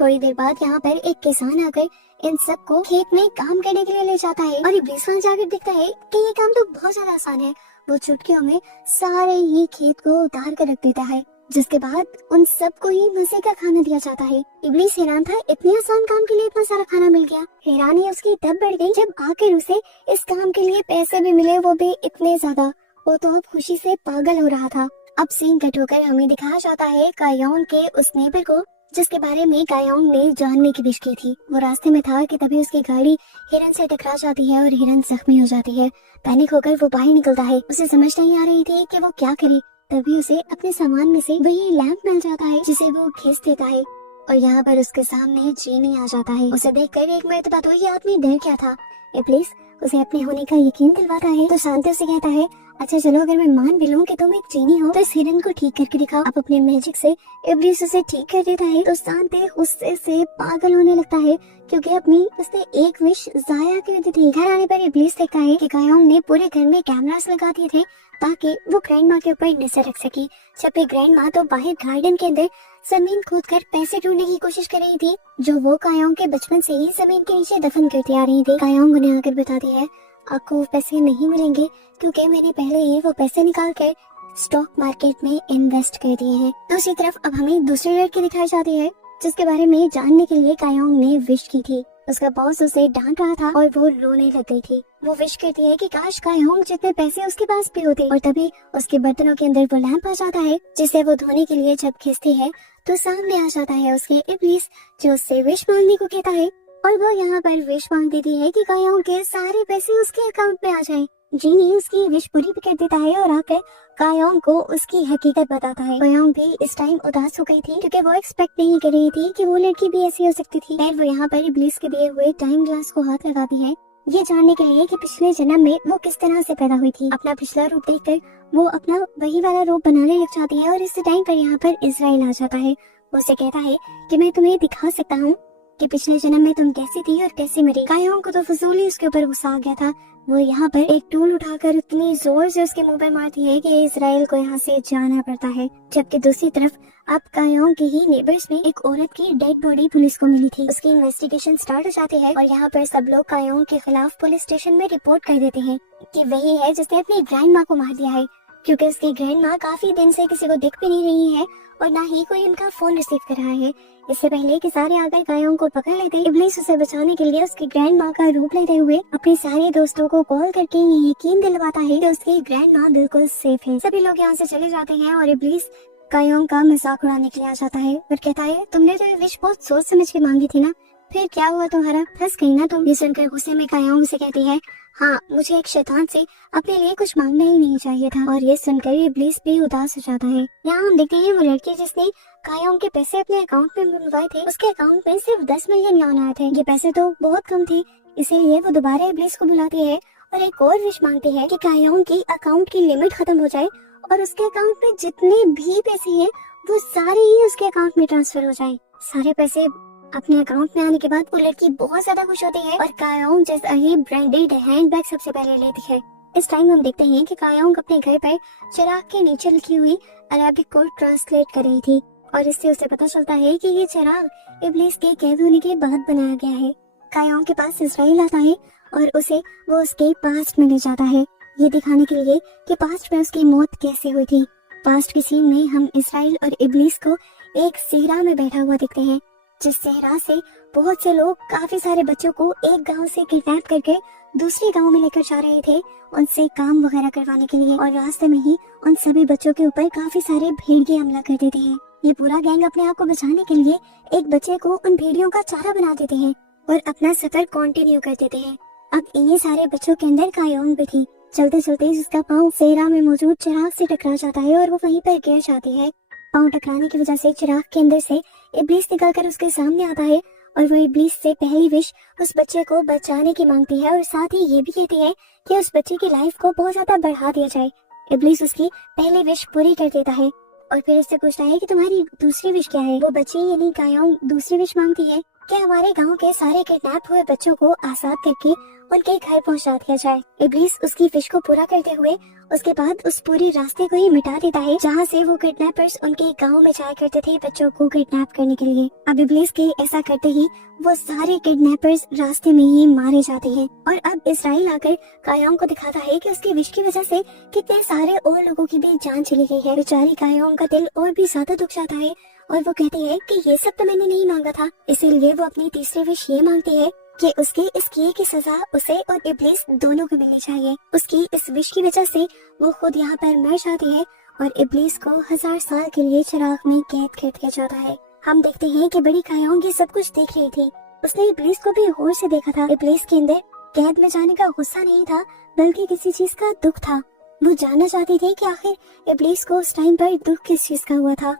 थोड़ी देर बाद यहाँ पर एक किसान आकर इन सबको खेत में काम करने के लिए ले जाता है और इब्लीस वहाँ जाकर दिखता है कि ये काम तो बहुत ज्यादा आसान है। वो चुटकियों में सारे ही खेत को उतार कर रख देता है, जिसके बाद उन सबको ही मजे का खाना दिया जाता है। इब्लीस हैरान था, इतने आसान काम के लिए इतना सारा खाना मिल गया। हैरानी उसकी तब बढ़ गई जब आकर उसे इस काम के लिए पैसे भी मिले, वो भी इतने ज्यादा। वो तो अब खुशी से पागल हो रहा था। अब सीन कट होकर हमें दिखाया जाता है कायोंग के उस नेबर को जिसके बारे में कायोंग ने जानने की विश की थी। वो रास्ते में था कि तभी उसकी गाड़ी हिरन से टकरा जाती है और हिरन जख्मी हो जाती है। पैनिक होकर वो बाहर निकलता है। उसे समझ नहीं आ रही थी कि वो क्या करे। तभी उसे अपने सामान में से वही लैंप मिल जाता है जिसे वो खींच देता है और यहाँ पर उसके सामने जीनी आ जाता है। उसे देखकर एक मर्तबा तो ये आदमी डर क्या था। इब्लीस उसे अपने होने का यकीन दिलवाता है तो शांति से कहता है, अच्छा चलो, अगर मैं मान भी लूं कि तुम एक जीनी हो तो इस हिरन को ठीक करके दिखाओ। अब अपने मैजिक से इब्लीस उसे ठीक कर देता है तो शांति गुस्से से पागल होने लगता है क्योंकि अपनी उसने एक विश जाया कर दी थी। घर आने पर इब्लीस देखता है कि कायोंग ने पूरे घर में कैमरास लगा दिए थे ताकि वो ग्रैंड माँ के ऊपर नजर रख सके। जबकि ग्रैंड माँ तो बाहर गार्डन के अंदर जमीन खोदकर पैसे ढूंढने की कोशिश कर रही थी जो वो कायोंग के बचपन से ही जमीन के नीचे दफन करती आ रही थी। कायोंग उन्हें आकर बताती है, आपको पैसे नहीं मिलेंगे क्योंकि मैंने पहले ही वो पैसे निकाल कर स्टॉक मार्केट में इन्वेस्ट कर दिए हैं। दूसरी तरफ अब हमें दूसरी लड़की दिखाई जाती है जिसके बारे में जानने के लिए कायोंग ने विश की थी। उसका बॉस उसे डांट रहा था और वो रोने लग गई थी। वो विश करती है कि काश कायोंग जितने पैसे उसके पास भी होते। और तभी उसके बर्तनों के अंदर वो लैंप आ जाता है जिसे वो धोने के लिए जब खींचती है तो सामने आ जाता है उसके इब्लीस जो उससे विश मांगने को कहता है और वो यहाँ पर विश मांग देती है कि कायोंग के सारे पैसे उसके अकाउंट में आ जाएं। जीनी उसकी विश पूरी भी कर देता है और आकर कायोंग को उसकी हकीकत बताता है। कायोंग भी इस टाइम उदास हो गई थी क्योंकि वो एक्सपेक्ट नहीं कर रही थी कि वो लड़की भी ऐसी हो सकती थी। फिर वो यहाँ पर इब्लीस के दिए हुए टाइम ग्लास को हाथ लगाती है ये जानने के लिए कि पिछले जन्म में वो किस तरह से पैदा हुई थी। अपना पिछला रूप देखकर वो अपना वही वाला रूप बनाने लग जाती है और इस टाइम पर यहाँ पर इजराइल आ जाता है। वो उसे कहता है कि मैं तुम्हें दिखा सकता हूँ कि पिछले जन्म में तुम कैसी थी और कैसी मरी। कायोंग को तो फजूली उसके ऊपर गुस्सा आ गया था। वो यहाँ पर एक टूल उठाकर इतनी जोर से उसके मुंह पर मारती है कि इजराइल को यहाँ से जाना पड़ता है। जबकि दूसरी तरफ अब कायोंग के ही नेबर्स में एक औरत की डेड बॉडी पुलिस को मिली थी। उसकी इन्वेस्टिगेशन स्टार्ट हो जाती है और यहाँ पर सब लोग कायोंग के खिलाफ पुलिस स्टेशन में रिपोर्ट कर देते हैं कि वही है जिसने अपनी ग्रैंड माँ को मार दिया है क्योंकि उसकी ग्रैंड माँ काफी दिन से किसी को दिख भी नहीं रही है और ना ही कोई उनका फोन रिसीव कर रहा है। इससे पहले कि सारे आकर कायोंग को पकड़ लेते, इब्लीस उसे बचाने के लिए उसकी ग्रैंड माँ का रूप लेते हुए अपने सारे दोस्तों को कॉल करके ये यकीन दिलवाता है कि उसकी ग्रैंड माँ बिल्कुल सेफ है। सभी लोग यहाँ से चले जाते हैं और इब्लीस कायोंग का मजाक उड़ाने के लिए आ जाता है और कहता है, तुमने तो ये विश बहुत सोच समझ के मांगी थी ना, फिर क्या हुआ तुम्हारा, फंस गई ना तुम। ये सुनकर गुस्से में कायोंग से कहती है, हाँ मुझे एक शैतान से अपने लिए कुछ मांगना ही नहीं चाहिए था। और ये सुनकर इब्लीस भी उदास हो जाता है। यहाँ हम देखते हैं वो लड़की जिसने कायोंग के पैसे अपने अकाउंट में बुलवाए थे, उसके अकाउंट में सिर्फ 10 मिलियन यान आए थे। ये पैसे तो बहुत कम थे, इसीलिए वो दोबारा इब्लीस को बुलाती है और एक और विश मांगती है कि कायोंग की अकाउंट की लिमिट खत्म हो जाए और उसके अकाउंट में जितने भी पैसे हैं वो सारे ही उसके अकाउंट में ट्रांसफर हो जाए। सारे पैसे अपने अकाउंट में आने के बाद वो लड़की बहुत ज्यादा खुश होती है और कायोंग जैसा ही ब्रांडेड हैंडबैग सबसे पहले लेती है। इस टाइम हम देखते हैं कि कायोंग अपने घर पर चिराग के नीचे लिखी हुई अरबिक को ट्रांसलेट कर रही थी और इससे उसे पता चलता है कि ये चिराग इब्लीस के कैद होने के बाद बनाया गया है। कायोंग के पास इजराइल आता है और उसे वो उसके पास्ट में ले जाता है ये दिखाने के लिए कि पास्ट में उसकी मौत कैसे हुई थी। पास्ट के सीन में हम इजराइल और इब्लीस को एक सेहरा में बैठा हुआ देखते हैं जिस सेहरा से बहुत से लोग काफी सारे बच्चों को एक गांव से किडनैप करके दूसरे गांव में लेकर जा रहे थे उनसे काम वगैरह करवाने के लिए और रास्ते में ही उन सभी बच्चों के ऊपर काफी सारे भेड़िए हमला कर देते हैं। ये पूरा गैंग अपने आप को बचाने के लिए एक बच्चे को उन भेड़ियों का चारा बना देते हैं और अपना सफर कंटिन्यू कर देते हैं। अब इन्हीं सारे बच्चों के अंदर कायोंग भी थी। चलते चलते उसका पाँव सेहरा में मौजूद चिराग से टकरा जाता है और वो वहीं पर गिर जाती है। पाँव टकराने की वजह से चिराग के अंदर से इब्लीस निकलकर उसके सामने आता है और वो इब्लीस से पहली विश उस बच्चे को बचाने की मांगती है और साथ ही ये भी कहती है कि उस बच्चे की लाइफ को बहुत ज्यादा बढ़ा दिया जाए। इब्लीस उसकी पहली विश पूरी कर देता है और फिर उससे पूछता है कि तुम्हारी दूसरी विश क्या है। वो बच्ची यानी कायोंग दूसरी विश मांगती है कि हमारे गांव के सारे किडनैप हुए बच्चों को आजाद करके उनके घर पहुंचा दिया जाए। इब्लीस उसकी विश को पूरा करते हुए उसके बाद उस पूरे रास्ते को ही मिटा देता है जहाँ से वो किडनैपर्स उनके गांव में जाया करते थे बच्चों को किडनैप करने के लिए। अब इब्लीस के ऐसा करते ही वो सारे किडनैपर्स रास्ते में ही मारे जाते हैं और अब इजराइल आकर कायोंग को दिखाता है कि उसकी विश की वजह से कितने सारे और लोगों की भी जान चली गई है। बेचारी कायोंग का दिल और भी ज्यादा दुख जाता है और वो कहती है कि ये सब तो मैंने नहीं मांगा था। इसीलिए वो अपनी तीसरी विश ये मांगती है कि उसके इस किए की सजा उसे और इब्लीस दोनों को मिलनी चाहिए। उसकी इस विश की वजह से वो खुद यहाँ पर मर जाती है और इब्लीस को 1000 साल के लिए चिराग में कैद कर दिया जाता है। हम देखते हैं कि बड़ी कायोंग ये सब कुछ देख रही थी। उसने इब्लीस को भी गौर से देखा था। इब्लीस के अंदर कैद में जाने का गुस्सा नहीं था बल्कि किसी चीज का दुख था। वो जानना चाहती थी कि आखिर इब्लीस को उस टाइम पर दुख किस चीज का हुआ था।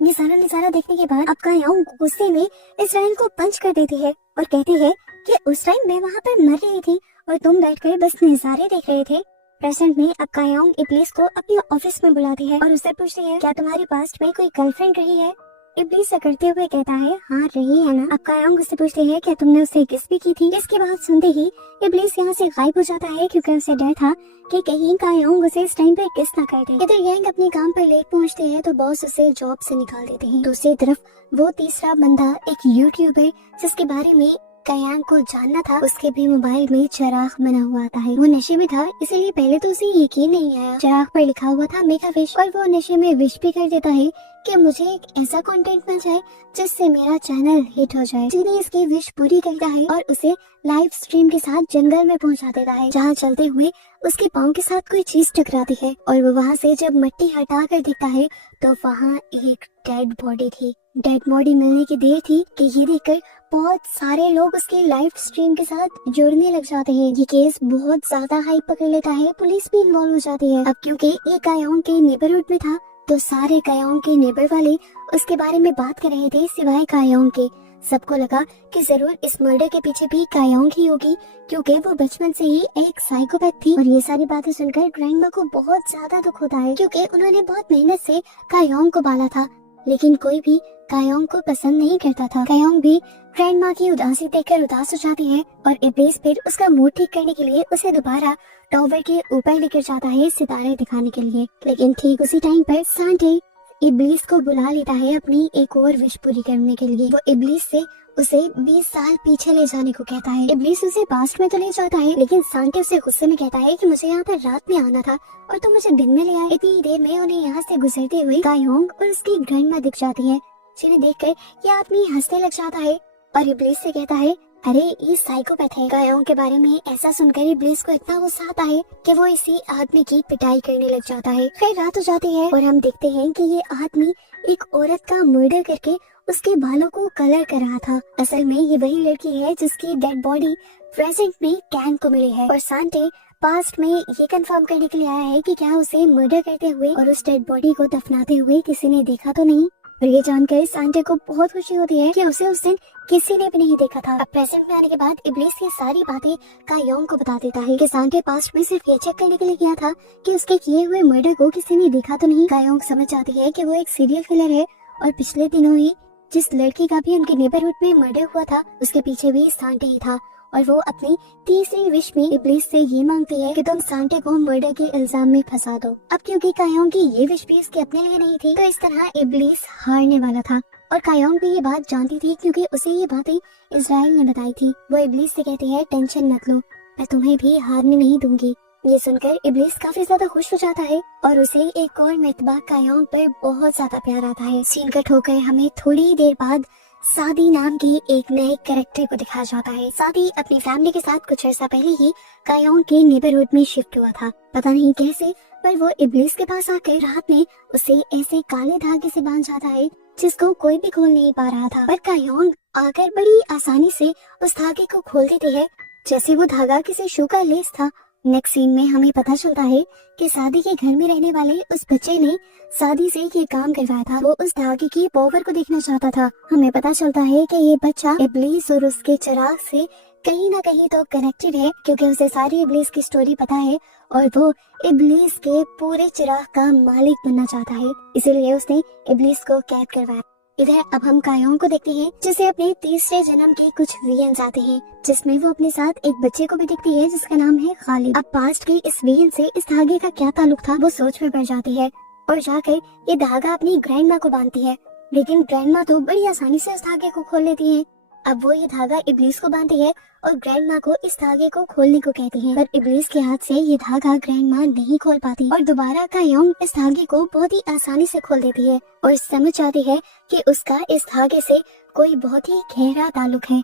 ये सारा नजारा देखने के बाद अब कायोंग गुस्से में इजराइल को पंच कर देती है और कहती है कि उस टाइम मैं वहाँ पर मर रही थी और तुम बैठकर बस नजारे देख रहे थे। प्रेजेंट में अब कायोंग इब्लीस को अपने ऑफिस में बुलाती है और उससे पूछती है क्या तुम्हारी पास्ट में कोई गर्लफ्रेंड रही है। इब्लीस करते हुए कहता है हाँ रही है ना। अब कायोंग उससे पूछती है क्या तुमने उससे किस भी की थी। इसके बाद सुनते ही इब्लीस यहाँ से गायब हो जाता है क्योंकि उसे डर था कि कहीं कायोंग उसे इस टाइम पे किस ना कर दे। इधर गैंग अपने काम पर लेट पहुँचते हैं तो बॉस उसे जॉब से निकाल देते हैं। दूसरी तरफ वो तीसरा बंदा एक यूट्यूबर जिसके बारे में कायांग को जानना था उसके भी मोबाइल में चिराग बना हुआ आता है। वो नशे में था इसीलिए पहले तो उसे यकीन नहीं आया। चिराग पर लिखा हुआ था मेक अ विश और वो नशे में विश भी कर देता है कि मुझे एक ऐसा कंटेंट मिल जाए जिससे मेरा चैनल हिट हो जाए। जीनी इसकी विश पूरी करता है और उसे लाइव स्ट्रीम के साथ जंगल में पहुंचा देता है जहाँ चलते हुए उसके पाँव के साथ कोई चीज टकराती है और वो वहाँ से जब मिट्टी हटा कर दिखता है तो वहाँ एक डेड बॉडी थी। डेड बॉडी मिलने की देर थी कि ये देखकर बहुत सारे लोग उसके लाइव स्ट्रीम के साथ जुड़ने लग जाते हैं। ये केस बहुत ज्यादा हाइप पकड़ लेता है, पुलिस भी इन्वॉल्व हो जाती है। अब क्योंकि ये कायोंग के नेबरहुड में था तो सारे कायोंग के नेबर वाले उसके बारे में बात कर रहे थे सिवाय कायोंग के। सबको लगा कि जरूर इस मर्डर के पीछे भी कायोंग ही होगी क्योंकि वो बचपन से ही एक साइकोपैथ थी। और ये सारी बातें सुनकर ग्रैंडमा को बहुत ज्यादा दुख होता है क्योंकि उन्होंने बहुत मेहनत से कायोंग को पाला था लेकिन कोई भी कायोंग को पसंद नहीं करता था। कायोंग भी ग्रैंडमा की उदासी देखकर उदास हो जाती है और इब्लीस फिर उसका मूड ठीक करने के लिए उसे दोबारा टॉवर के ऊपर लेकर जाता है सितारे दिखाने के लिए। लेकिन ठीक उसी टाइम पर सांटे इब्लीस को बुला लेता है अपनी एक और विश पूरी करने के लिए। वो इब्लीस से उसे 20 साल पीछे ले जाने को कहता है। इब्लीस उसे पास्ट में तो ले जाता है लेकिन सांटे उसे गुस्से में कहता है कि मुझे यहाँ पर रात में आना था और तुम मुझे दिन में ले आए। इतनी देर में उन्हें यहाँ से गुजरते हुए कायोंग और उसकी ग्रैंडमा दिख जाती है जिन्हें देखकर ये आदमी हंसने लग जाता है और इब्लीस से कहता है अरे ये साइकोपैथ है। कायोंग के बारे में ऐसा सुनकर इब्लीस को इतना गुस्सा आता है कि वो इसी आदमी की पिटाई करने लग जाता है। फिर रात हो जाती है और हम देखते हैं कि ये आदमी एक औरत का मर्डर करके उसके बालों को कलर कर रहा था। असल में ये वही लड़की है जिसकी डेड बॉडी प्रेजेंट में कैन को मिली है और सांटे पास्ट में ये कंफर्म करने के लिए आया है कि क्या उसे मर्डर करते हुए और उस डेड बॉडी को दफनाते हुए किसी ने देखा तो नहीं। और ये जानकर सांटे को बहुत खुशी होती है कि उसे उस दिन किसी ने भी नहीं देखा था। अब प्रेजेंट में आने के बाद इब्लीस ये सारी बातें कायोंग को बता देता है कि सांटे पास्ट में सिर्फ ये चेक करने के लिए गया था कि उसके किए हुए मर्डर को किसी ने देखा तो नहीं। कायोंग समझ जाती है कि वो एक सीरियल किलर है और पिछले दिनों ही जिस लड़की का भी उनके नेबरहुड में मर्डर हुआ था उसके पीछे भी सांटे ही था। और वो अपनी तीसरी विश में इब्लीस से ये मांगती है कि तुम सांटे को मर्डर के इल्जाम में फंसा दो। अब क्योंकि कायोंग की ये विश भी उसके अपने लिए नहीं थी तो इस तरह इब्लीस हारने वाला था और कायोंग भी ये बात जानती थी क्योंकि उसे ये बातें इजराइल ने बताई थी। वो इब्लीस से कहती है टेंशन मत लो, मैं तुम्हें भी हारने नहीं दूंगी। ये सुनकर इब्लीस काफी ज्यादा खुश हो जाता है और उसे एक और मर्तबा कायोंग पर बहुत ज्यादा प्यार आता है। सीन कट होकर हमें थोड़ी देर बाद सादी नाम की एक नए कैरेक्टर को दिखाया जाता है। सादी अपनी फैमिली के साथ कुछ अर्सा पहले ही कायोंग के नेबरहुड में शिफ्ट हुआ था। पता नहीं कैसे पर वो इब्लीस के पास आकर रात में उसे ऐसे काले धागे से बांध जाता है जिसको कोई भी खोल नहीं पा रहा था। पर कायोंग आकर बड़ी आसानी से उस धागे को खोल देती है जैसे वो धागा किसी शू का लेस था। नेक्स्ट सीन में हमें पता चलता है कि सादी के घर में रहने वाले उस बच्चे ने सादी से ये काम करवाया था। वो उस धागे की पावर को देखना चाहता था। हमें पता चलता है कि ये बच्चा इब्लीस और उसके चिराग से कहीं ना कहीं तो कनेक्टेड है क्योंकि उसे सारी इब्लीस की स्टोरी पता है और वो इब्लीस के पूरे चिराग का मालिक बनना चाहता है। इसीलिए उसने इब्लीस को कैद करवाया। इधर अब हम कायोंग को देखते हैं, जिसे अपने तीसरे जन्म के कुछ विजन्स आते हैं, जिसमें वो अपने साथ एक बच्चे को भी देखती है जिसका नाम है खालिद। अब पास्ट के इस विजन से इस धागे का क्या ताल्लुक था वो सोच में पड़ जाती है और जाकर ये धागा अपनी ग्रैंड माँ को बांधती है, लेकिन ग्रैंड माँ तो बड़ी आसानी से इस धागे को खोल लेती है। अब वो ये धागा इब्लीस को बांधती है और ग्रैंड माँ को इस धागे को खोलने को कहती है, पर इब्लीस के हाथ से ये धागा ग्रैंड माँ नहीं खोल पाती और दोबारा कायोंग इस धागे को बहुत ही आसानी से खोल देती है और समझ जाती है कि उसका इस धागे से कोई बहुत ही गहरा ताल्लुक है।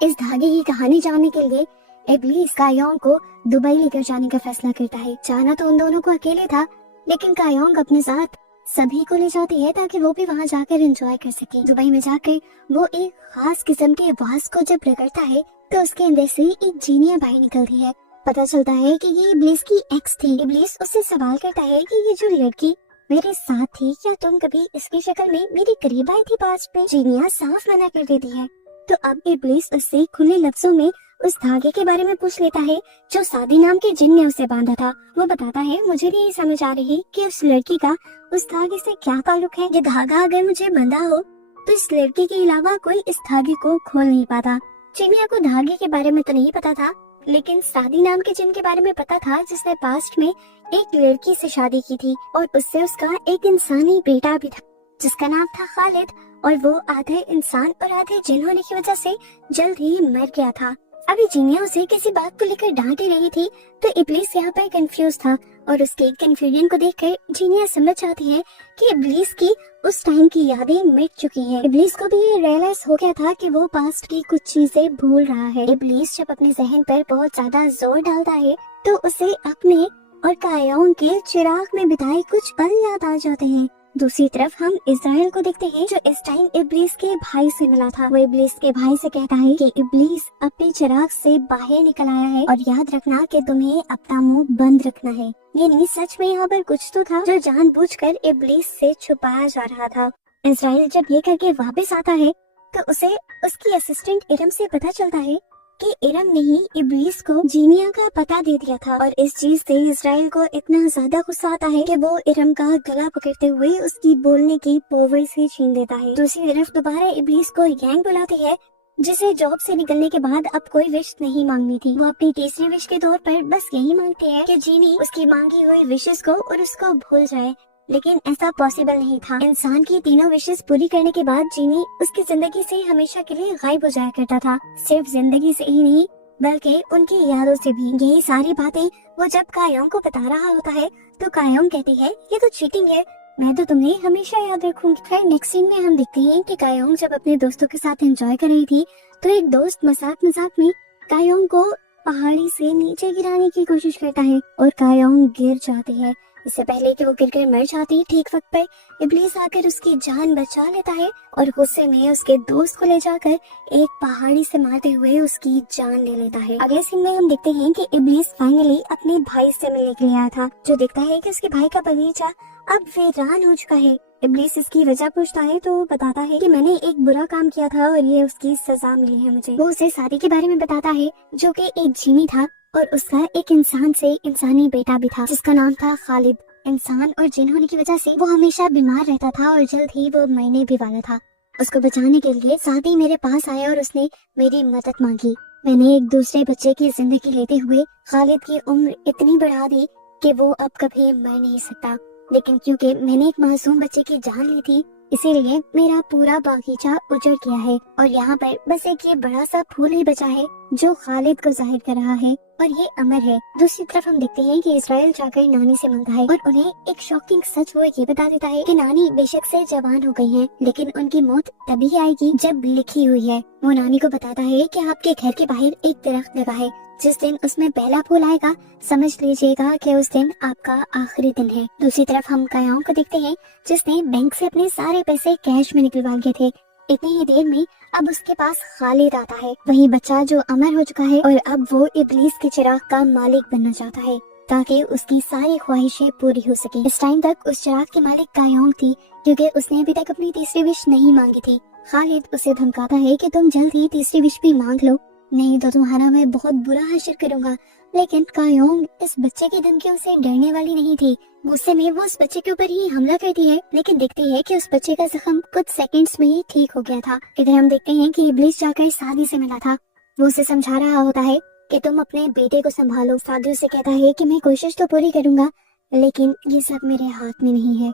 इस धागे की कहानी जानने के लिए इब्लीस कायोंग को दुबई लेकर जाने का फैसला करता है। जाना तो उन दोनों को अकेले था, लेकिन कायोंग अपने साथ सभी को ले जाती है ताकि वो भी वहाँ जाकर एंजॉय कर सके। दुबई में जाकर वो एक खास किस्म के आवाज को जब रगड़ता है तो उसके अंदर से एक जीनिया बाहर निकलती है। पता चलता है कि ये इब्लीस की एक्स थी। इब्लीस उससे सवाल करता है कि ये जो लड़की मेरे साथ थी, क्या तुम कभी इसकी शक्ल में मेरे करीब आई थी पास्ट में? जीनिया साफ मना कर देती है। तो अब इब्लीस उससे खुले लफ्जों में उस धागे के बारे में पूछ लेता है जो सादी नाम के जिन ने उसे बांधा था। वो बताता है, मुझे नहीं समझ आ रही कि उस लड़की का उस धागे से क्या ताल्लुक है। ये धागा अगर मुझे बंधा हो तो इस लड़की के अलावा कोई इस धागे को खोल नहीं पाता। चिनिया को धागे के बारे में तो नहीं पता था, लेकिन सादी नाम के जिन के बारे में पता था, जिसने पास्ट में एक लड़की से शादी की थी और उससे उसका एक इंसानी बेटा भी था जिसका नाम था खालिद, और वो आधे इंसान और आधे जिन होने की वजह से जल्द ही मर गया था। अभी जीनिया उसे किसी बात को लेकर डांट ही रही थी तो इब्लीस यहाँ पर कंफ्यूज था और उसके कंफ्यूजन को देखकर जीनिया समझ जाती है कि इब्लीस की उस टाइम की यादें मिट चुकी हैं। इब्लीस को भी ये रियलाइज हो गया था कि वो पास्ट की कुछ चीजें भूल रहा है। इब्लीस जब अपने जहन पर बहुत ज्यादा जोर डालता है तो उसे अपने और कायोंग के चिराग में बिताए कुछ पल याद आ जाते हैं। दूसरी तरफ हम इज़राइल को देखते हैं जो इस टाइम इब्लीस के भाई से मिला था। वो इब्लीस के भाई से कहता है कि इब्लीस अपने चिराग से बाहर निकल आया है और याद रखना कि तुम्हें अपना मुंह बंद रखना है। यानी सच में यहाँ पर कुछ तो था जो जानबूझकर इब्लीस से छुपाया जा रहा था। इज़राइल जब ये करके वापस आता है तो उसे उसकी असिस्टेंट इरम से पता चलता है कि इरम ने ही इब्लीस को जीनिया का पता दे दिया था और इस चीज से इज़राइल को इतना ज्यादा गुस्सा आता है कि वो इरम का गला पकड़ते हुए उसकी बोलने की पावर से छीन देता है। दूसरी तरफ दोबारा इब्लीस को गैंग बुलाती है जिसे जॉब से निकलने के बाद अब कोई विश नहीं मांगनी थी। वो अपनी तीसरी विश के तौर पर बस यही मांगते हैं कि जीनी उसकी मांगी हुई विशेस को और उसको भूल जाए, लेकिन ऐसा पॉसिबल नहीं था। इंसान की तीनों विशेस पूरी करने के बाद जीनी उसकी जिंदगी से हमेशा के लिए गायब हो जाया करता था। सिर्फ जिंदगी से ही नहीं बल्कि उनकी यादों से भी। यही सारी बातें वो जब कायोंग को बता रहा होता है तो कायोंग कहती है, ये तो चीटिंग है, मैं तो तुम्हें हमेशा याद रखूंगी। फिर नेक्स्ट सीन में हम देखते हैं कि कायोंग जब अपने दोस्तों के साथ एंजॉय कर रही थी तो एक दोस्त मजाक मजाक में कायोंग को पहाड़ी से नीचे गिराने की कोशिश करता है और कायोंग गिर जाती है। इससे पहले कि वो गिरकर मर जाती, ठीक वक्त पर इब्लीस आकर उसकी जान बचा लेता है और गुस्से में उसके दोस्त को ले जाकर एक पहाड़ी से मारते हुए उसकी जान ले लेता है। अगले सीन में हम देखते हैं कि इब्लीस फाइनली अपने भाई से मिलने के लिए आया था, जो देखता है कि उसके भाई का बगीचा अब वीरान हो चुका है। इब्लीस इसकी वजह पूछता है तो वो बताता है कि मैंने एक बुरा काम किया था और ये उसकी सजा मिली है मुझे। वो उसे शादी के बारे में बताता है जो कि एक जीनी था और उसका एक इंसान से इंसानी बेटा भी था जिसका नाम था खालिद। इंसान और जिन होने की वजह से वो हमेशा बीमार रहता था और जल्द ही वो मरने भी वाला था। उसको बचाने के लिए सादी मेरे पास आया और उसने मेरी मदद मांगी। मैंने एक दूसरे बच्चे की जिंदगी लेते हुए खालिद की उम्र इतनी बढ़ा दी कि वो अब कभी मर नहीं सकता, लेकिन क्योंकि मैंने एक मासूम बच्चे की जान ली थी इसीलिए मेरा पूरा बागीचा उजड़ गया है और यहाँ पर बस एक ये बड़ा सा फूल ही बचा है जो खालिद को जाहिर कर रहा है और ये अमर है। दूसरी तरफ हम देखते हैं कि इज़राइल जाकर नानी से मिलता है और उन्हें एक शॉकिंग सच वो ये बता देता है कि नानी बेशक से जवान हो गई हैं, लेकिन उनकी मौत तभी आएगी जब लिखी हुई है। वो नानी को बताता है कि आपके घर के बाहर एक दरख्त लगा है, जिस दिन उसमें पहला फूल आएगा समझ लीजिएगा कि उस दिन आपका आखिरी दिन है। दूसरी तरफ हम कायोंग को देखते हैं जिसने बैंक से अपने सारे पैसे कैश में निकलवा लिए थे। इतनी ही देर में अब उसके पास खालिद आता है, वही बच्चा जो अमर हो चुका है और अब वो इब्लीस के चिराग का मालिक बनना चाहता है ताकि उसकी सारी ख्वाहिशें पूरी हो सके। इस टाइम तक उस चिराग की मालिक कायोंग थी क्योंकि उसने अभी तक अपनी तीसरी विश नहीं मांगी थी। खालिद उसे धमकाता है कि तुम जल्द ही तीसरी विश भी मांग लो, नहीं तो तुम्हारा मैं बहुत बुरा हश्र करूंगा लेकिन कायोंग इस बच्चे की धमकियों से डरने वाली नहीं थी। गुस्से में वो उस बच्चे के ऊपर ही हमला करती है, लेकिन देखती है कि उस बच्चे का जख्म कुछ सेकंड्स में ही ठीक हो गया था। इधर हम देखते हैं कि इब्लीस जाकर सादी से मिला था। वो उसे समझा रहा होता है कि तुम अपने बेटे को संभालो। सादी उसे कहता है कि मैं कोशिश तो पूरी करूंगा, लेकिन ये सब मेरे हाथ में नहीं है।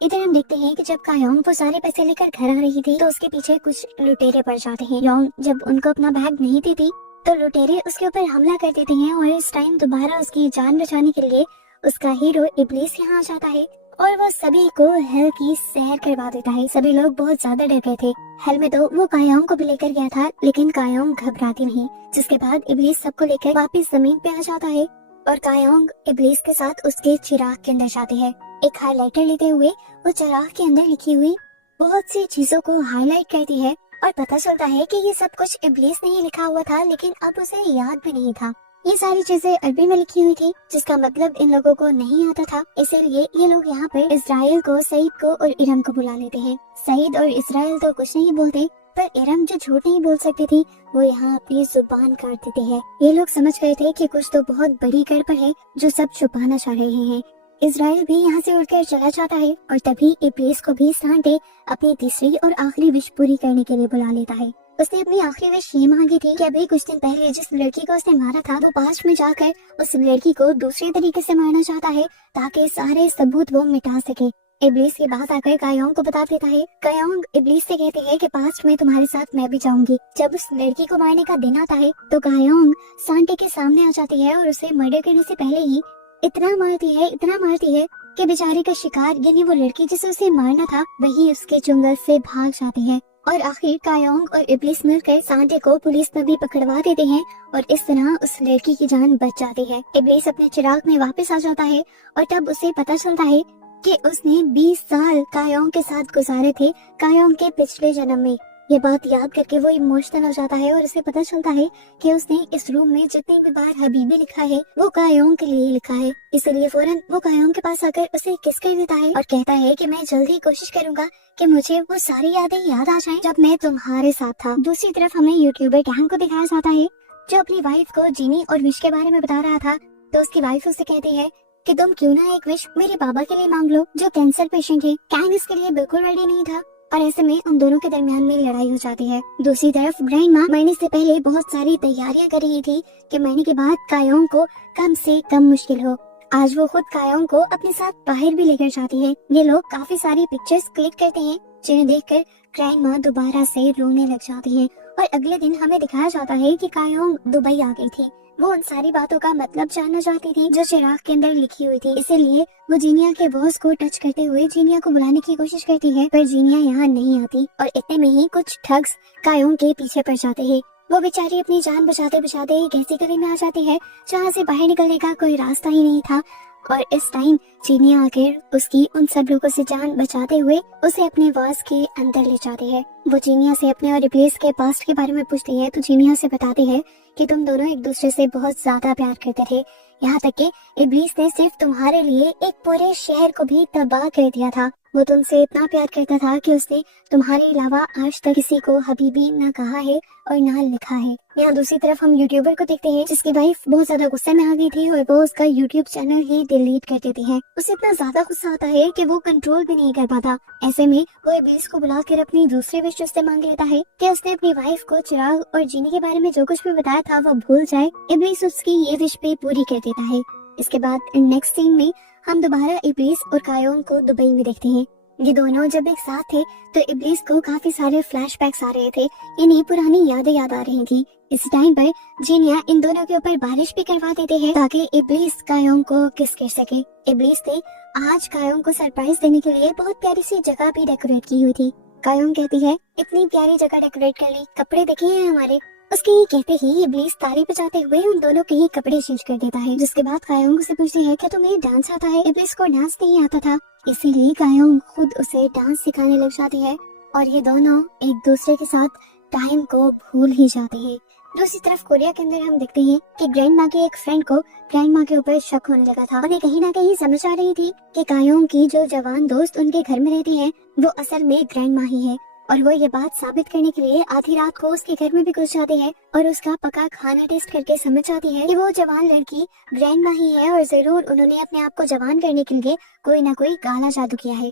इधर हम देखते हैं कि जब कायोंग वो सारे पैसे लेकर घर आ रही थी तो उसके पीछे कुछ लुटेरे पड़ जाते हैं। योंग जब उनको अपना बैग नहीं देती तो लुटेरे उसके ऊपर हमला कर देते हैं और इस टाइम दोबारा उसकी जान बचाने के लिए उसका हीरो इब्लीस यहाँ आ जाता है और वो सभी को हेल की सैर करवा देता है। सभी लोग बहुत ज्यादा डर गए थे। हेल में तो वो कायोंग को भी लेकर गया था, लेकिन कायोंग घबराती नहीं। जिसके बाद इब्लीस सबको लेकर वापस जमीन पे आ जाता है और कायोंग इब्लीस के साथ उसके चिराग के अंदर जाती है। एक हाइलाइटर लेते हुए वो चिराग के अंदर लिखी हुई बहुत सी चीजों को हाईलाइट करती है और पता चलता है कि ये सब कुछ इब्लीस ने ही लिखा हुआ था, लेकिन अब उसे याद भी नहीं था। ये सारी चीजें अरबी में लिखी हुई थी, जिसका मतलब इन लोगों को नहीं आता था। इसीलिए ये लोग यहाँ पर इजराइल को, सईद को और इरम को बुला लेते हैं। सईद और इजराइल तो कुछ नहीं बोलते, पर इरम जो झूठ नहीं बोल सकती थी वो यहाँ अपनी जुबान काट देती है। ये लोग समझ गए थे कि कुछ तो बहुत बड़ी गड़बड़ है जो सब छुपाना चाह रहे हैं। इजराइल भी यहाँ से उड़कर चला जाता है और तभी इब्लीस को भी सांटे अपनी तीसरी और आखिरी विश पूरी करने के लिए बुला लेता है। उसने अपनी आखिरी विश ये मांगी थी कि अभी कुछ दिन पहले जिस लड़की को उसने मारा था वो पास्ट में जाकर उस लड़की को दूसरे तरीके से मारना चाहता है ताकि सारे सबूत वो मिटा सके। इब्लीस ये बात आकर कायोंग को बता देता है। कायोंग इब्लीस से कहती है कि पास्ट में तुम्हारे साथ मैं भी जाऊंगी। जब उस लड़की को मारने का दिन आता है तो कायोंग सांटे के सामने आ जाती है और उसे मर्डर करने से पहले ही इतना मारती है कि बेचारे का शिकार यानी वो लड़की जिसे उसे मारना था वही उसके चुंगल से भाग जाती है। और आखिर कायोंग और इब्लीस मिलकर सांटे को पुलिस में भी पकड़वा देते हैं और इस तरह उस लड़की की जान बच जाती है। इब्लीस अपने चिराग में वापस आ जाता है और तब उसे पता चलता है कि उसने 20 साल कायोंग के साथ गुजारे थे कायोंग के पिछले जन्म में। ये बात याद करके वो इमोशनल हो जाता है और उसे पता चलता है कि उसने इस रूम में जितनी भी बार हबीबी लिखा है वो कायोंग के लिए लिखा है। इसलिए फौरन वो कायोंग के पास आकर उसे किस कर देता है और कहता है कि मैं जल्द ही कोशिश करूंगा कि मुझे वो सारी यादें याद आ जाएं जब मैं तुम्हारे साथ था। दूसरी तरफ हमें यूट्यूबर कैंग को दिखाया जाता है जो अपनी वाइफ को जीनी और विश के बारे में बता रहा था। तो उसकी वाइफ उसे कहती है कि तुम क्यों ना एक विश मेरे बाबा के लिए मांग लो जो कैंसर पेशेंट है। कैंग इसके लिए बिल्कुल रेडी नहीं था और ऐसे में उन दोनों के दरमियान में लड़ाई हो जाती है। दूसरी तरफ ग्रैंड माँ मरने से पहले बहुत सारी तैयारियां कर रही थी कि मरने के बाद कायोंग को कम से कम मुश्किल हो। आज वो खुद कायोंग को अपने साथ बाहर भी लेकर जाती है। ये लोग काफी सारी पिक्चर्स क्लिक करते हैं जिन्हें देखकर ग्रैंड माँ दोबारा से रोने लग जाती है और अगले दिन हमें दिखाया जाता है कि कायोंग दुबई आ गई थी। वो उन सारी बातों का मतलब जानना चाहती थी जो चिराग के अंदर लिखी हुई थी। इसीलिए वो जीनिया के बॉस को टच करते हुए जीनिया को बुलाने की कोशिश करती है, पर जीनिया यहाँ नहीं आती और इतने में ही कुछ ठग्स कायोंग के पीछे पड़ जाते हैं। वो बेचारी अपनी जान बचाते बचाते एक ऐसी गली में आ जाती है जहाँ से बाहर निकलने का कोई रास्ता ही नहीं था और इस टाइम जीनिया आकर उसकी उन सब लोगों से जान बचाते हुए उसे अपने वास के अंदर ले जाती है। वो जीनिया से अपने और इब्लीस के पास्ट के बारे में पूछती है तो जीनिया से बताती है कि तुम दोनों एक दूसरे से बहुत ज्यादा प्यार करते थे, यहाँ तक कि इब्लीस ने सिर्फ तुम्हारे लिए एक पूरे शहर को भी तबाह कर दिया था। वो तुमसे इतना प्यार करता था कि उसने तुम्हारे अलावा आज तक किसी को हबीबी न कहा है और न लिखा है। यहाँ दूसरी तरफ हम यूट्यूबर को देखते हैं जिसकी वाइफ बहुत ज्यादा गुस्से में आ गई थी और वो उसका यूट्यूब चैनल ही डिलीट कर देती है। उसे इतना ज्यादा गुस्सा आता है कि वो कंट्रोल भी नहीं कर पाता। ऐसे में वो इब्लीस को बुलाकर अपनी दूसरी विश उससे मांग लेता है कि उसने अपनी वाइफ को चिराग और जीनी के बारे में जो कुछ भी बताया था वो भूल जाए। इब्लीस उसकी ये विश भी पूरी कर देता है। इसके बाद नेक्स्ट सीन में हम दोबारा इब्लीस और कायोंग को दुबई में देखते हैं। ये दोनों जब एक साथ थे तो इब्लीस को काफी सारे फ्लैशबैक्स आ रहे थे, यानी पुरानी यादें याद आ रही थी। इस टाइम पर जीनिया इन दोनों के ऊपर बारिश भी करवा देते हैं ताकि इब्लीस कायोंग को किस कर सके। इब्लीस ने आज कायोंग को सरप्राइज देने के लिए बहुत प्यारी सी जगह भी डेकोरेट की हुई थी। कायोंग कहती है इतनी प्यारी जगह डेकोरेट कर ली, कपड़े देखिए हैं हमारे। उसके ये कहते ही इब्लीस ताली बजाते हुए उन दोनों के ही कपड़े चेंज कर देता है। जिसके बाद कायोंग से पूछती है क्या तुम्हें डांस आता है। इब्लीस को डांस नहीं आता था, इसीलिए कायोंग खुद उसे डांस सिखाने लग जाती है और ये दोनों एक दूसरे के साथ टाइम को भूल ही जाते हैं। दूसरी तरफ कोरिया के अंदर हम देखते हैं कि ग्रैंड माँ के एक फ्रेंड को ग्रैंड माँ के ऊपर शक होने लगा था। उन्हें कहीं ना कहीं समझ आ रही थी कि कायोंग की जो जवान दोस्त उनके घर में रहती है वो असल में ग्रैंड माँ ही है। और वो ये बात साबित करने के लिए आधी रात को उसके घर में भी घुस जाती है और उसका पका खाना टेस्ट करके समझ जाती है कि वो जवान लड़की ग्रैंडमा ही है और जरूर उन्होंने अपने आप को जवान करने के लिए कोई ना कोई काला जादू किया है।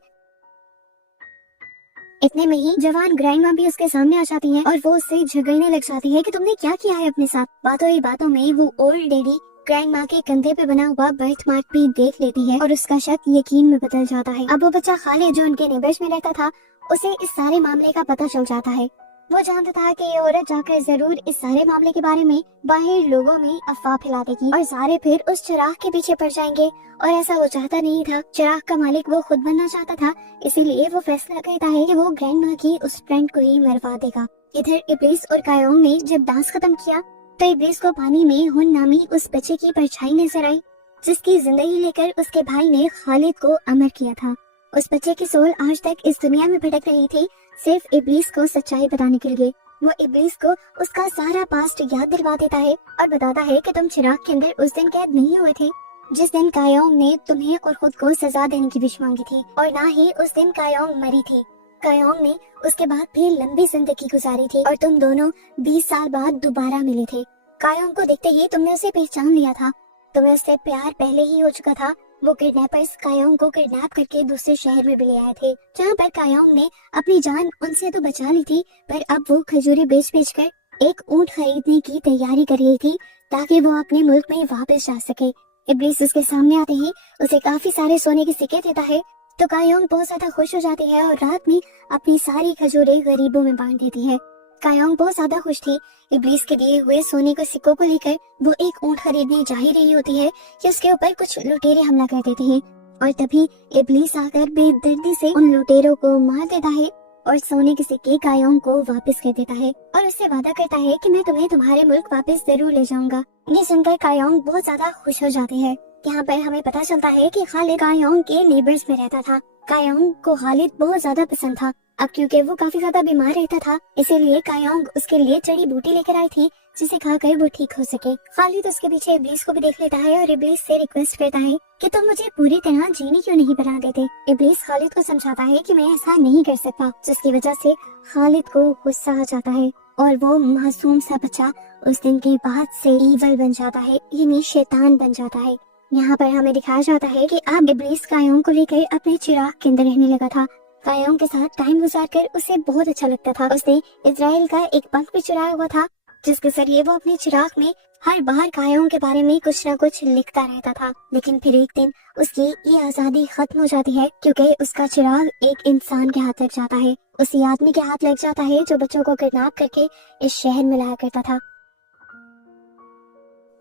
इतने में ही जवान ग्रैंडमा भी उसके सामने आ जाती है और वो उससे झगड़ने लग जाती है कि तुमने क्या किया है अपने साथ। बातों ही बातों में वो ओल्ड लेडी ग्रैंडमा के कंधे पे बना हुआ बर्थ मार्क भी देख लेती है और उसका शक यकीन में बदल जाता है। अब वो बच्चा खालिद जो उनके नेबर्स में रहता था, उसे इस सारे मामले का पता चल जाता है। वो जानता था कि ये औरत जाकर जरूर इस सारे मामले के बारे में बाहर लोगों में अफवाह फैला देगी और सारे फिर उस चिराग के पीछे पड़ जाएंगे। और ऐसा वो चाहता नहीं था। चिराग का मालिक वो खुद बनना चाहता था, इसीलिए वो फैसला करता है कि वो ग्रैंडमा की उस फ्रेंड को ही मरवा देगा। इधर इब्लीस और कायोंग ने जब डांस खत्म किया तो इब्लीस को पानी में हुन नामी उस बच्चे की परछाई नजर आई, जिसकी जिंदगी लेकर उसके भाई ने खालिद को अमर किया था। उस बच्चे की सोल आज तक इस दुनिया में भटक रही थी, सिर्फ इब्लीस को सच्चाई बताने के लिए। वो इब्लीस को उसका सारा पास्ट याद दिलवा देता है और बताता है कि तुम चिराग के अंदर उस दिन कैद नहीं हुए थे जिस दिन कायोंग ने तुम्हें और खुद को सजा देने की विश मांगी थी, और ना ही उस दिन कायोंग मरी थी। कायोंग ने उसके बाद भी लंबी जिंदगी गुजारी थी और तुम दोनों 20 साल बाद दोबारा मिले थे। कायोंग को देखते ही तुमने उसे पहचान लिया था। तुम्हें उससे प्यार पहले ही हो चुका था। वो किडनैपर्स कायोंग को किडनैप करके दूसरे शहर में भी ले आए थे, जहाँ पर कायोंग ने अपनी जान उनसे तो बचा ली थी, पर अब वो खजूरें बेच बेच कर एक ऊंट खरीदने की तैयारी कर रही थी ताकि वो अपने मुल्क में वापस जा सके। इब्लीस उसके सामने आते ही उसे काफी सारे सोने के सिक्के देता है, तो कायोंग बहुत ज्यादा खुश हो जाती है और रात में अपनी सारी खजूरें गरीबों में बांट देती है। कायोंग बहुत ज्यादा खुश थी। इब्लीस के दिए हुए सोने के सिक्कों को लेकर वो एक ऊंट खरीदने जा ही रही होती है कि उसके ऊपर कुछ लुटेरे हमला कर देते हैं और तभी इब्लीस आकर बेदर्दी से उन लुटेरों को मार देता है और सोने के सिक्के कायोंग को वापस कर देता है और उससे वादा करता है कि मैं तुम्हें तुम्हारे मुल्क वापस जरूर ले जाऊंगा। ये सुनकर कायोंग बहुत ज्यादा खुश हो जाती है। यहाँ पर हमें पता चलता है कि खालिद कायोंग के नेबर्स में रहता था। कायोंग को खालिद बहुत ज्यादा पसंद था। अब क्योंकि वो काफी ज्यादा बीमार रहता था, इसीलिए कायोंग उसके लिए जड़ी बूटी लेकर आई थी जिसे खाकर वो ठीक हो सके। खालिद उसके पीछे इब्लीस को भी देख लेता है और इब्लीस से रिक्वेस्ट करता है कि तुम मुझे पूरी तरह जीनी क्यों नहीं बना देते। इब्लीस खालिद को समझाता है कि मैं ऐसा नहीं कर सकता, जिसकी वजह से खालिद को गुस्सा आ जाता है और वो मासूम सा बच्चा उस दिन के बाद से ईवल बन जाता है, यानी शैतान बन जाता है। यहाँ पर हमें दिखाया जाता है कि अब इब्लीस कायोंग को लेकर अपने चिराग के अंदर रहने लगा था। कायोंग के साथ टाइम गुजारकर उसे बहुत अच्छा लगता था। उसने इजराइल का एक पंख भी चुराया हुआ था, जिसके जरिए वो अपने चिराग में हर बार कायोंग के बारे में कुछ न कुछ लिखता रहता था। लेकिन फिर एक दिन उसकी ये आजादी खत्म हो जाती है क्योंकि उसका चिराग एक इंसान के हाथ लग जाता है। उसी आदमी के हाथ लग जाता है जो बच्चों को किडनैप करके इस शहर में लाया करता था।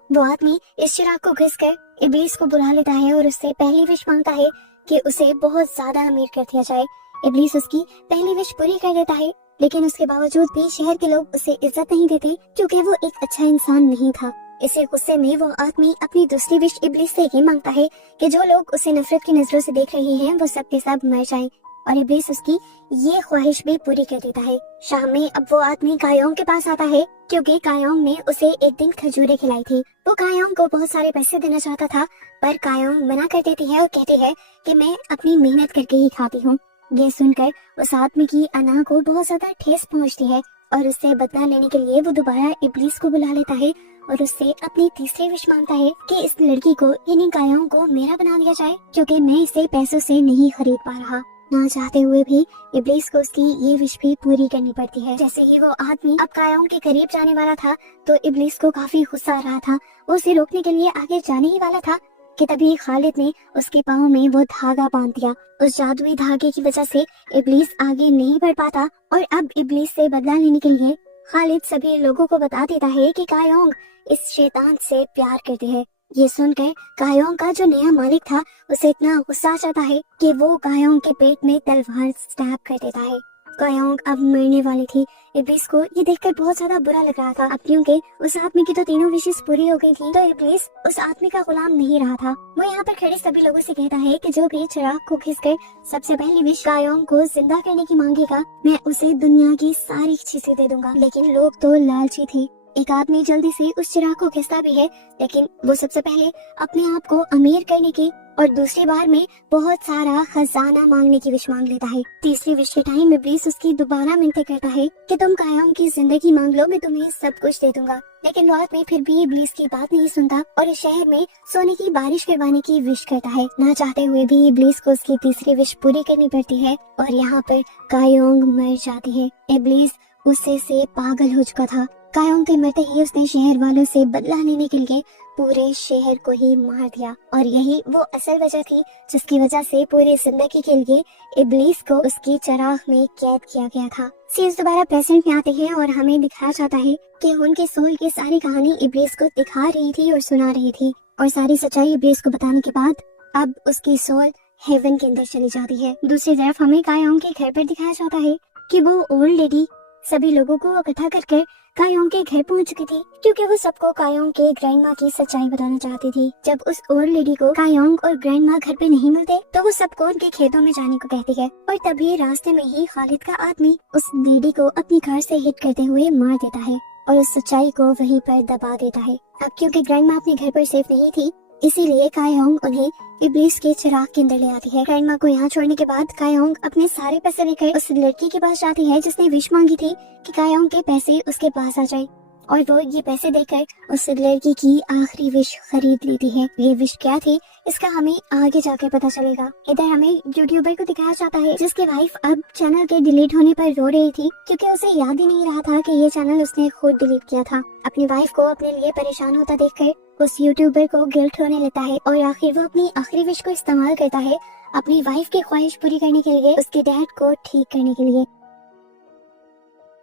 वो आदमी इस चिराग को घिसकर इब्लीस को बुला लेता है और उससे पहली विश मांगता है कि उसे बहुत ज्यादा अमीर कर दिया जाए। इब्लीस उसकी पहली विश पूरी कर देता है, लेकिन उसके बावजूद भी शहर के लोग उसे इज्जत नहीं देते क्योंकि वो एक अच्छा इंसान नहीं था। इसी गुस्से में वो आदमी अपनी दूसरी विश इब्लीस से ये मांगता है कि जो लोग उसे नफरत की नजरों से देख रहे हैं वो सब के सब मर जाएं, और इब्लीस उसकी ये ख्वाहिश भी पूरी कर देता है। शाम में अब वो आदमी कायोंग के पास आता है क्योंकि कायोंग ने उसे एक दिन खजूरें खिलाई थी। वो कायोंग को बहुत सारे पैसे देना चाहता था, पर कायोंग मना कर देती है और कहती है कि मैं अपनी मेहनत करके ही खाती हूँ। ये सुनकर उस आदमी की अना को बहुत ज्यादा ठेस पहुँचती है और उससे बदला लेने के लिए वो दोबारा इब्लीस को बुला लेता है और उससे अपनी तीसरी विश मांगता है कि इस लड़की को यानी कायोंग को मेरा बना दिया जाए क्योंकि मैं इसे पैसों से नहीं खरीद पा रहा। ना चाहते हुए भी इब्लीस को उसकी ये विश भी पूरी करनी पड़ती है। जैसे ही वो आदमी अब कायोंग के करीब जाने वाला था तो इब्लीस को काफी गुस्सा आ रहा था। वो उसे रोकने के लिए आगे जाने ही वाला था कि तभी खालिद ने उसके पाँव में वो धागा बांध दिया। उस जादुई धागे की वजह से इब्लीस आगे नहीं बढ़ पाता और अब इब्लीस से बदला लेने के लिए खालिद सभी लोगों को बता देता है कि कायोंग इस शैतान से प्यार करते हैं। ये सुनकर कायोंग का जो नया मालिक था उसे इतना गुस्सा आ जाता है कि वो कायोंग के पेट में तलवार स्टैब कर देता है। कायोंग अब मरने वाली थी। इब्लीस को ये देखकर बहुत ज्यादा बुरा लग रहा था। अब क्योंकि उस आदमी की तो तीनों विशेष पूरी हो गई थी तो इब्लीस उस आदमी का गुलाम नहीं रहा था। वो यहाँ पर खड़े सभी लोगों से कहता है कि जो भी चिराग को खींचकर सबसे पहली विश कायोंग को जिंदा करने की मांगेगा, मैं उसे दुनिया की सारी चीजें दे दूंगा। लेकिन लोग तो लालची थे। एक आदमी जल्दी से उस चिराग को खींचता भी है, लेकिन वो सबसे पहले अपने आप को अमीर करने की और दूसरी बार में बहुत सारा खजाना मांगने की विश मांग लेता है। तीसरी विश के टाइम इब्लीस उसकी दोबारा मिन्नतें करता है कि तुम कायम की जिंदगी मांग लो, मैं तुम्हें सब कुछ दे दूंगा। लेकिन बाद में फिर भी इब्लीस की बात नहीं सुनता और इस शहर में सोने की बारिश करवाने की विश करता है। ना चाहते हुए भी इब्लीस को उसकी तीसरी विश पूरी करनी पड़ती है और यहाँ पर कायोंग मर जाती है। इब्लीस गुस्से से पागल हो चुका था। कायोंग के मरते ही उसने शहर वालों से बदला लेने के लिए पूरे शहर को ही मार दिया और यही वो असल वजह थी जिसकी वजह से पूरी जिंदगी के लिए इब्लीस को उसकी चराग में कैद किया गया था। सीन्स दोबारा प्रेजेंट में आते हैं और हमें दिखाया जाता है कि उनके सोल की सारी कहानी इब्लीस को दिखा रही थी और सुना रही थी और सारी सच्चाई इब्लीस को बताने के बाद अब उसकी सोल हेवन के अंदर चली जाती है। दूसरी तरफ हमें कायोंग के घर पर दिखाया जाता है कि वो ओल्ड लेडी सभी लोगों को इकट्ठा करके कायोंग के घर पहुंच चुकी थी, क्योंकि वो सबको कायोंग के ग्रैंडमा की सच्चाई बताना चाहती थी। जब उस ओल्ड लेडी को कायोंग और ग्रैंडमा घर पे नहीं मिलते तो वो सबको उनके खेतों में जाने को कहती है और तभी रास्ते में ही खालिद का आदमी उस लेडी को अपनी कार से हिट करते हुए मार देता है और उस सच्चाई को वहीं पर दबा देता है। अब क्योंकि ग्रैंडमा अपने घर पर सेफ नहीं थी, इसीलिए कायोंग उन्हें इब्लीस के चिराग के अंदर ले आती है। ग्रैंडमा को यहाँ छोड़ने के बाद कायोंग अपने सारे पैसे लेकर उस लड़की के पास जाती है जिसने विश मांगी थी कि कायोंग के पैसे उसके पास आ जाए और वो ये पैसे देकर उस लड़की की आखिरी विश खरीद लेती है। ये विश क्या थी इसका हमें आगे जाकर पता चलेगा। इधर हमें यूट्यूबर को दिखाया जाता है जिसकी वाइफ अब चैनल के डिलीट होने पर रो रही थी, क्योंकि उसे याद ही नहीं रहा था कि ये चैनल उसने खुद डिलीट किया था। अपनी वाइफ को अपने लिए परेशान होता देखकर उस यूट्यूबर को गिल्ट होने लगता है और आखिर वो अपनी आखिरी विश को इस्तेमाल करता है अपनी वाइफ की ख्वाहिश पूरी करने के लिए, उसके डैड को ठीक करने के लिए।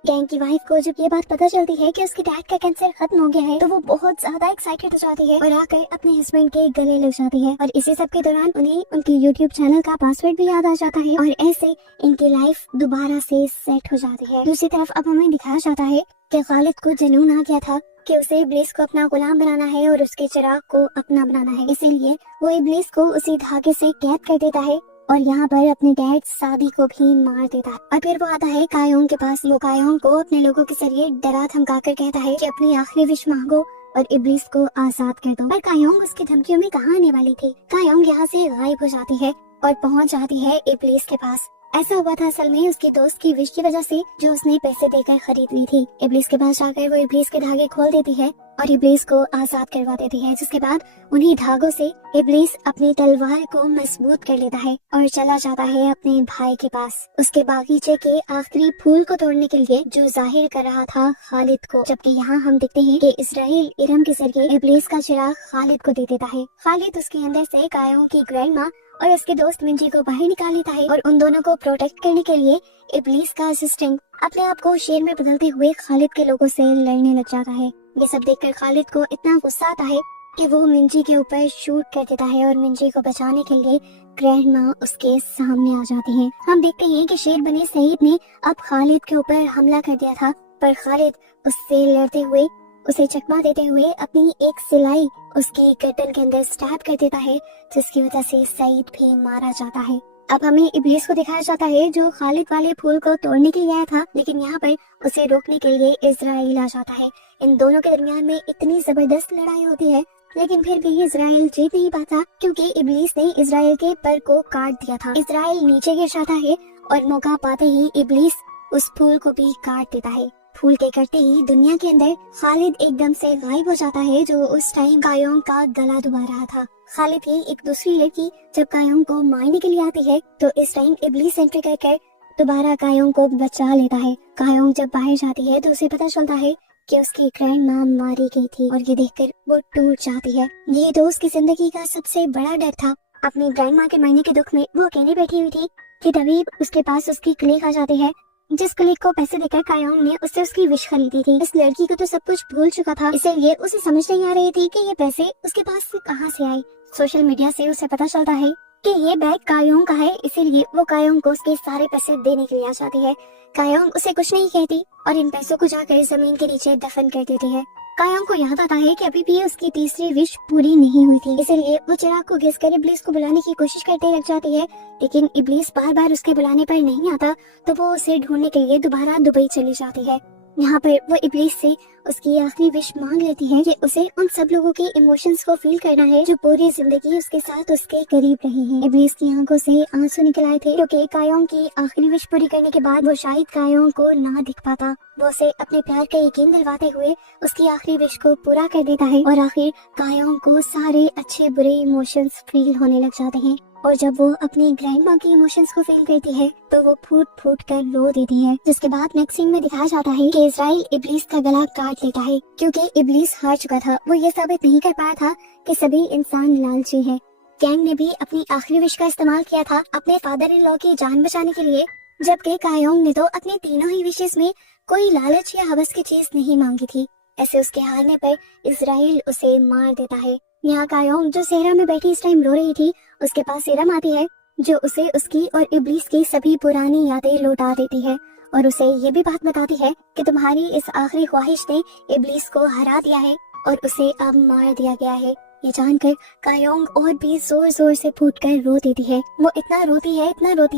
गैंग की वाइफ को जब ये बात पता चलती है कि उसके डैड का कैंसर खत्म हो गया है तो वो बहुत ज्यादा एक्साइटेड हो जाती है और आकर अपने हस्बैंड के गले लग जाती है और इसी सब के दौरान उन्हें उनके यूट्यूब चैनल का पासवर्ड भी याद आ जाता है और ऐसे इनकी लाइफ दोबारा से सेट हो जाती है। दूसरी तरफ अब हमें दिखाया जाता है कि खालिद को जुनून आ गया था कि उसे इब्लीस को अपना गुलाम बनाना है और उसके चिराग को अपना बनाना है, इसीलिए वो इब्लीस को उसी धागे से कैद कर देता है और यहाँ पर अपने डैड सादी को भी मार देता है। और फिर वो आता है कायोंग के पास। वो कायोंग को अपने लोगों के जरिए डरा धमका कर कहता है कि अपनी आखिरी विश मांगो और इब्लीस को आजाद कर दो। पर कायोंग उसकी धमकियों में कहाँ आने वाली थी। कायोंग यहाँ से गायब हो जाती है और पहुँच जाती है इब्लीस के पास। ऐसा हुआ था असल में उसकी दोस्त की विश की वजह से जो उसने पैसे देकर खरीद ली थी। इब्लीस के पास जाकर वो इब्लीस के धागे खोल देती है और इब्लीस को आजाद करवा देती है, जिसके बाद उन्हीं धागों से इब्लीस अपनी तलवार को मजबूत कर लेता है और चला जाता है अपने भाई के पास उसके बागीचे के आखिरी फूल को तोड़ने के लिए, जो जाहिर कर रहा था खालिद को। जबकि यहाँ हम देखते हैं कि इस्राइल इरम के जरिए इब्लीस का चिराग खालिद को दे देता है। खालिद उसके अंदर से कायोंग की ग्रैंडमा और उसके दोस्त मिंजी को बाहर निकाल लेता है और उन दोनों को प्रोटेक्ट करने के लिए इब्लीस का असिस्टेंट अपने आप को शेर में बदलते हुए खालिद के लोगों से लड़ने लग जाता है। ये सब देखकर खालिद को इतना गुस्सा आता है कि वो मिंजी के ऊपर शूट कर देता है और मिंजी को बचाने के लिए ग्रैंडमा उसके सामने आ जाती है। हम देखते हैं कि शेर बने सईद ने अब खालिद के ऊपर हमला कर दिया था, पर खालिद उससे लड़ते हुए उसे चकमा देते हुए अपनी एक सिलाई उसकी गर्दन के अंदर स्टैब कर देता है, जिसकी वजह से सईद भी मारा जाता है। अब हमें इब्लीस को दिखाया जाता है जो खालिद वाले फूल को तोड़ने के लिए आया था, लेकिन यहाँ पर उसे रोकने के लिए इजराइल आ जाता है। इन दोनों के दरमियान में इतनी जबरदस्त लड़ाई होती है, लेकिन फिर भी इजराइल जीत नहीं पाता क्योंकि इब्लीस ने इजराइल के पर को काट दिया था। इजराइल नीचे गिर जाता है और मौका पाते ही इब्लीस उस फूल को भी काट देता है। फूल के करते ही दुनिया के अंदर खालिद एकदम से गायब हो जाता है, जो उस टाइम कायोंग का गला दुबा रहा था। खालिद की एक दूसरी लड़की जब कायोंग को मारने के लिए आती है तो इस टाइम इब्लीस एंट्री करके दोबारा कायोंग को बचा लेता है। कायोंग जब बाहर जाती है तो उसे पता चलता है कि उसकी ग्रैंडमा मारी गई थी और ये देखकर वो टूट जाती है। ये तो उसकी जिंदगी का सबसे बड़ा डर था। अपनी ग्रैंडमा के मरने के दुख में वो अकेली बैठी हुई थी कि तभी उसके पास उसकी कलीग आ जाती है, जिस कलीग को पैसे देकर कायोंग ने उससे उसकी विश खरीदी थी। इस लड़की को तो सब कुछ भूल चुका था, इसलिए उसे समझ नहीं आ रही थी कि ये पैसे उसके पास से कहां से आए। सोशल मीडिया से उसे पता चलता है कि ये बैग कायोंग का है, इसीलिए वो कायोंग को उसके सारे पैसे देने के लिए आ जाती है। कायोंग उसे कुछ नहीं कहती और इन पैसों को जाकर जमीन के नीचे दफन कर देती है। कायोंग को याद आता है कि अभी भी उसकी तीसरी विश पूरी नहीं हुई थी, इसलिए वो चिराग को घिसकर इब्लीस को बुलाने की कोशिश करते लग जाती है, लेकिन इब्लीस बार बार उसके बुलाने पर नहीं आता तो वो उसे ढूंढने के लिए दोबारा दुबई चली जाती है। यहाँ पर वो इब्लीस से उसकी आखिरी विश मांग लेती है कि उसे उन सब लोगों के इमोशंस को फील करना है जो पूरी जिंदगी उसके साथ उसके करीब रहे हैं। इब्लीस की आंखों से आंसू निकल आए थे क्योंकि कायोंग की आखिरी विश पूरी करने के बाद वो शायद कायोंग को ना दिख पाता। वो उसे अपने प्यार का यकीन दिलवाते हुए उसकी आखिरी विश को पूरा कर देता है और आखिर कायोंग को सारे अच्छे बुरे इमोशंस फील होने लग जाते हैं। और जब वो अपनी ग्रैंड माँ की इमोशंस को फील करती है तो वो फूट फूट कर रो देती है। जिसके बाद नेक्स्ट सीन में दिखाया जाता है कि इजराइल इब्लीस का गला काट लेता है क्योंकि इब्लीस हार चुका था। वो ये साबित नहीं कर पाया था कि सभी इंसान लालची हैं। कैंग ने भी अपनी आखिरी विश का इस्तेमाल किया था अपने फादर इन लॉ की जान बचाने के लिए, जबकि कायोंग ने तो अपनी तीनों ही विशेष में कोई लालच या हवस की चीज नहीं मांगी थी। ऐसे उसके हारने पर इजराइल उसे मार देता है। यहाँ कायोंग जो सेहरा में बैठी इस टाइम रो रही थी, उसके पास सीरम आती है जो उसे उसकी और इब्लीस की सभी पुरानी यादें लौटा देती है और उसे ये भी बात बताती है कि तुम्हारी इस आखिरी ख्वाहिश ने इब्लीस को हरा दिया है और उसे अब मार दिया गया है। ये जानकर कायोंग और भी जोर जोर से फूटकर रो देती है। वो इतना रोती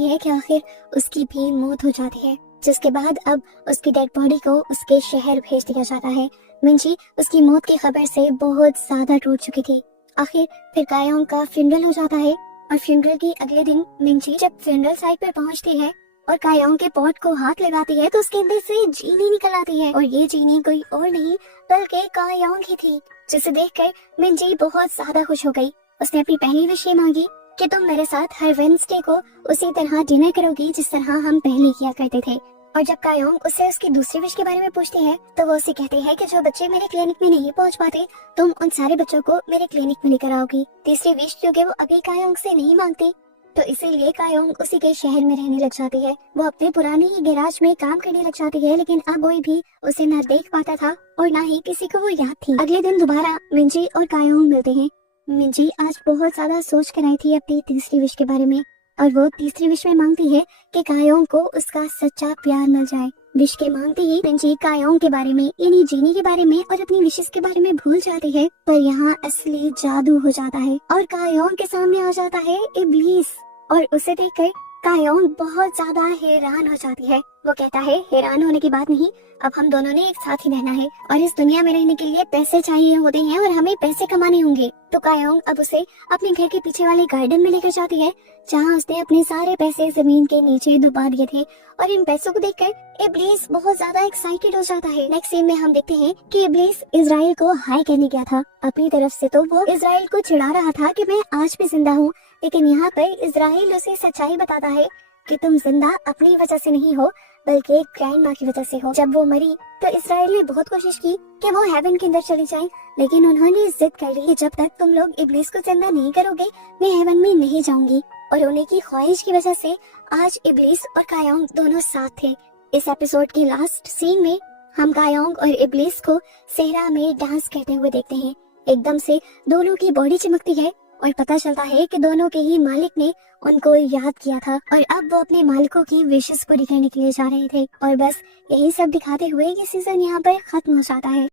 है कि आखिर उसकी भी मौत हो जाती है। जिसके बाद अब उसकी डेड बॉडी को उसके शहर भेज दिया जाता है। मिंजी उसकी मौत की खबर से बहुत ज्यादा टूट चुकी थी। आखिर फिर कायोंग का फ्यूनरल हो जाता है और फ्यूनरल के अगले दिन मिंजी जब फ्यूनरल साइट पर पहुंचती है और कायोंग के पॉट को हाथ लगाती है तो उसके अंदर से जीनी निकल आती है और ये जीनी कोई और नहीं बल्कि कायोंग ही थी, जिसे देखकर मिंजी बहुत ज्यादा खुश हो गई। उसने अपनी पहली विश ये मांगी कि तुम मेरे साथ हर वेडनेसडे को उसी तरह डिनर करोगी जिस तरह हम पहले किया करते थे। और जब कायोंग उससे उसकी दूसरी विश के बारे में पूछती है तो वो उसे कहती है कि जो बच्चे मेरे क्लिनिक में नहीं पहुंच पाते तुम उन सारे बच्चों को मेरे क्लिनिक में लेकर आओगी। तीसरी विश क्योंकि वो अभी कायोंग से नहीं मांगती तो इसीलिए कायोंग उसी के शहर में रहने लग जाती है। वो अपने पुराने ही गैराज में काम करने लग जाती है, लेकिन अब कोई भी उसे न देख पाता था और न ही किसी को वो याद थी। अगले दिन दोबारा मिंजी और कायोंग मिलते हैं। मिंजी आज बहुत ज्यादा सोच कर आई थी अपनी तीसरी विश के बारे में और वो तीसरी विश में मांगती है कि कायोंग को उसका सच्चा प्यार मिल जाए। विश के मांगते ही मिंजी कायोंग के बारे में यानी जीनी के बारे में और अपनी विशेष के बारे में भूल जाती है, पर यहाँ असली जादू हो जाता है और कायोंग के सामने आ जाता है इब्लीस और उसे देखकर कायोंग बहुत ज्यादा हैरान हो जाती है। वो कहता है हैरान होने की बात नहीं, अब हम दोनों ने एक साथ ही रहना है और इस दुनिया में रहने के लिए पैसे चाहिए होते हैं और हमें पैसे कमाने होंगे। तो कायोंग अब उसे अपने घर के पीछे वाले गार्डन में लेकर जाती है जहाँ उसने अपने सारे पैसे जमीन के नीचे डुबा दिए थे और इन पैसों को देखकर इब्लीस बहुत ज्यादा एक्साइटेड हो जाता है। नेक्स्ट सीन में हम देखते हैं कि इब्लीस इजराइल को हाई कहने गया था। अपनी तरफ से तो वो इजराइल को चिढ़ा रहा था कि मैं आज भी जिंदा हूँ, लेकिन यहाँ पर इजराइल उसे सच्चाई बताता है कि तुम जिंदा अपनी वजह से नहीं हो बल्कि ग्रैंड माँ की वजह से हो। जब वो मरी तो इजराइल ने बहुत कोशिश की कि वो हेवन के अंदर चली जाए, लेकिन उन्होंने जिद कर ली कि जब तक तुम लोग इब्लीस को जिंदा नहीं करोगे मैं हेवन में नहीं जाऊंगी। और उन्हीं की ख्वाहिश की वजह से आज इब्लीस और कायोंग दोनों साथ थे। इस एपिसोड के लास्ट सीन में हम कायोंग और इब्लीस को सेहरा में डांस करते हुए देखते हैं। एकदम से दोनों की बॉडी चमकती है और पता चलता है कि दोनों के ही मालिक ने उनको याद किया था और अब वो अपने मालिकों की विशेष पूरी करने के लिए जा रहे थे। और बस यही सब दिखाते हुए ये सीजन यहाँ पर खत्म हो जाता है।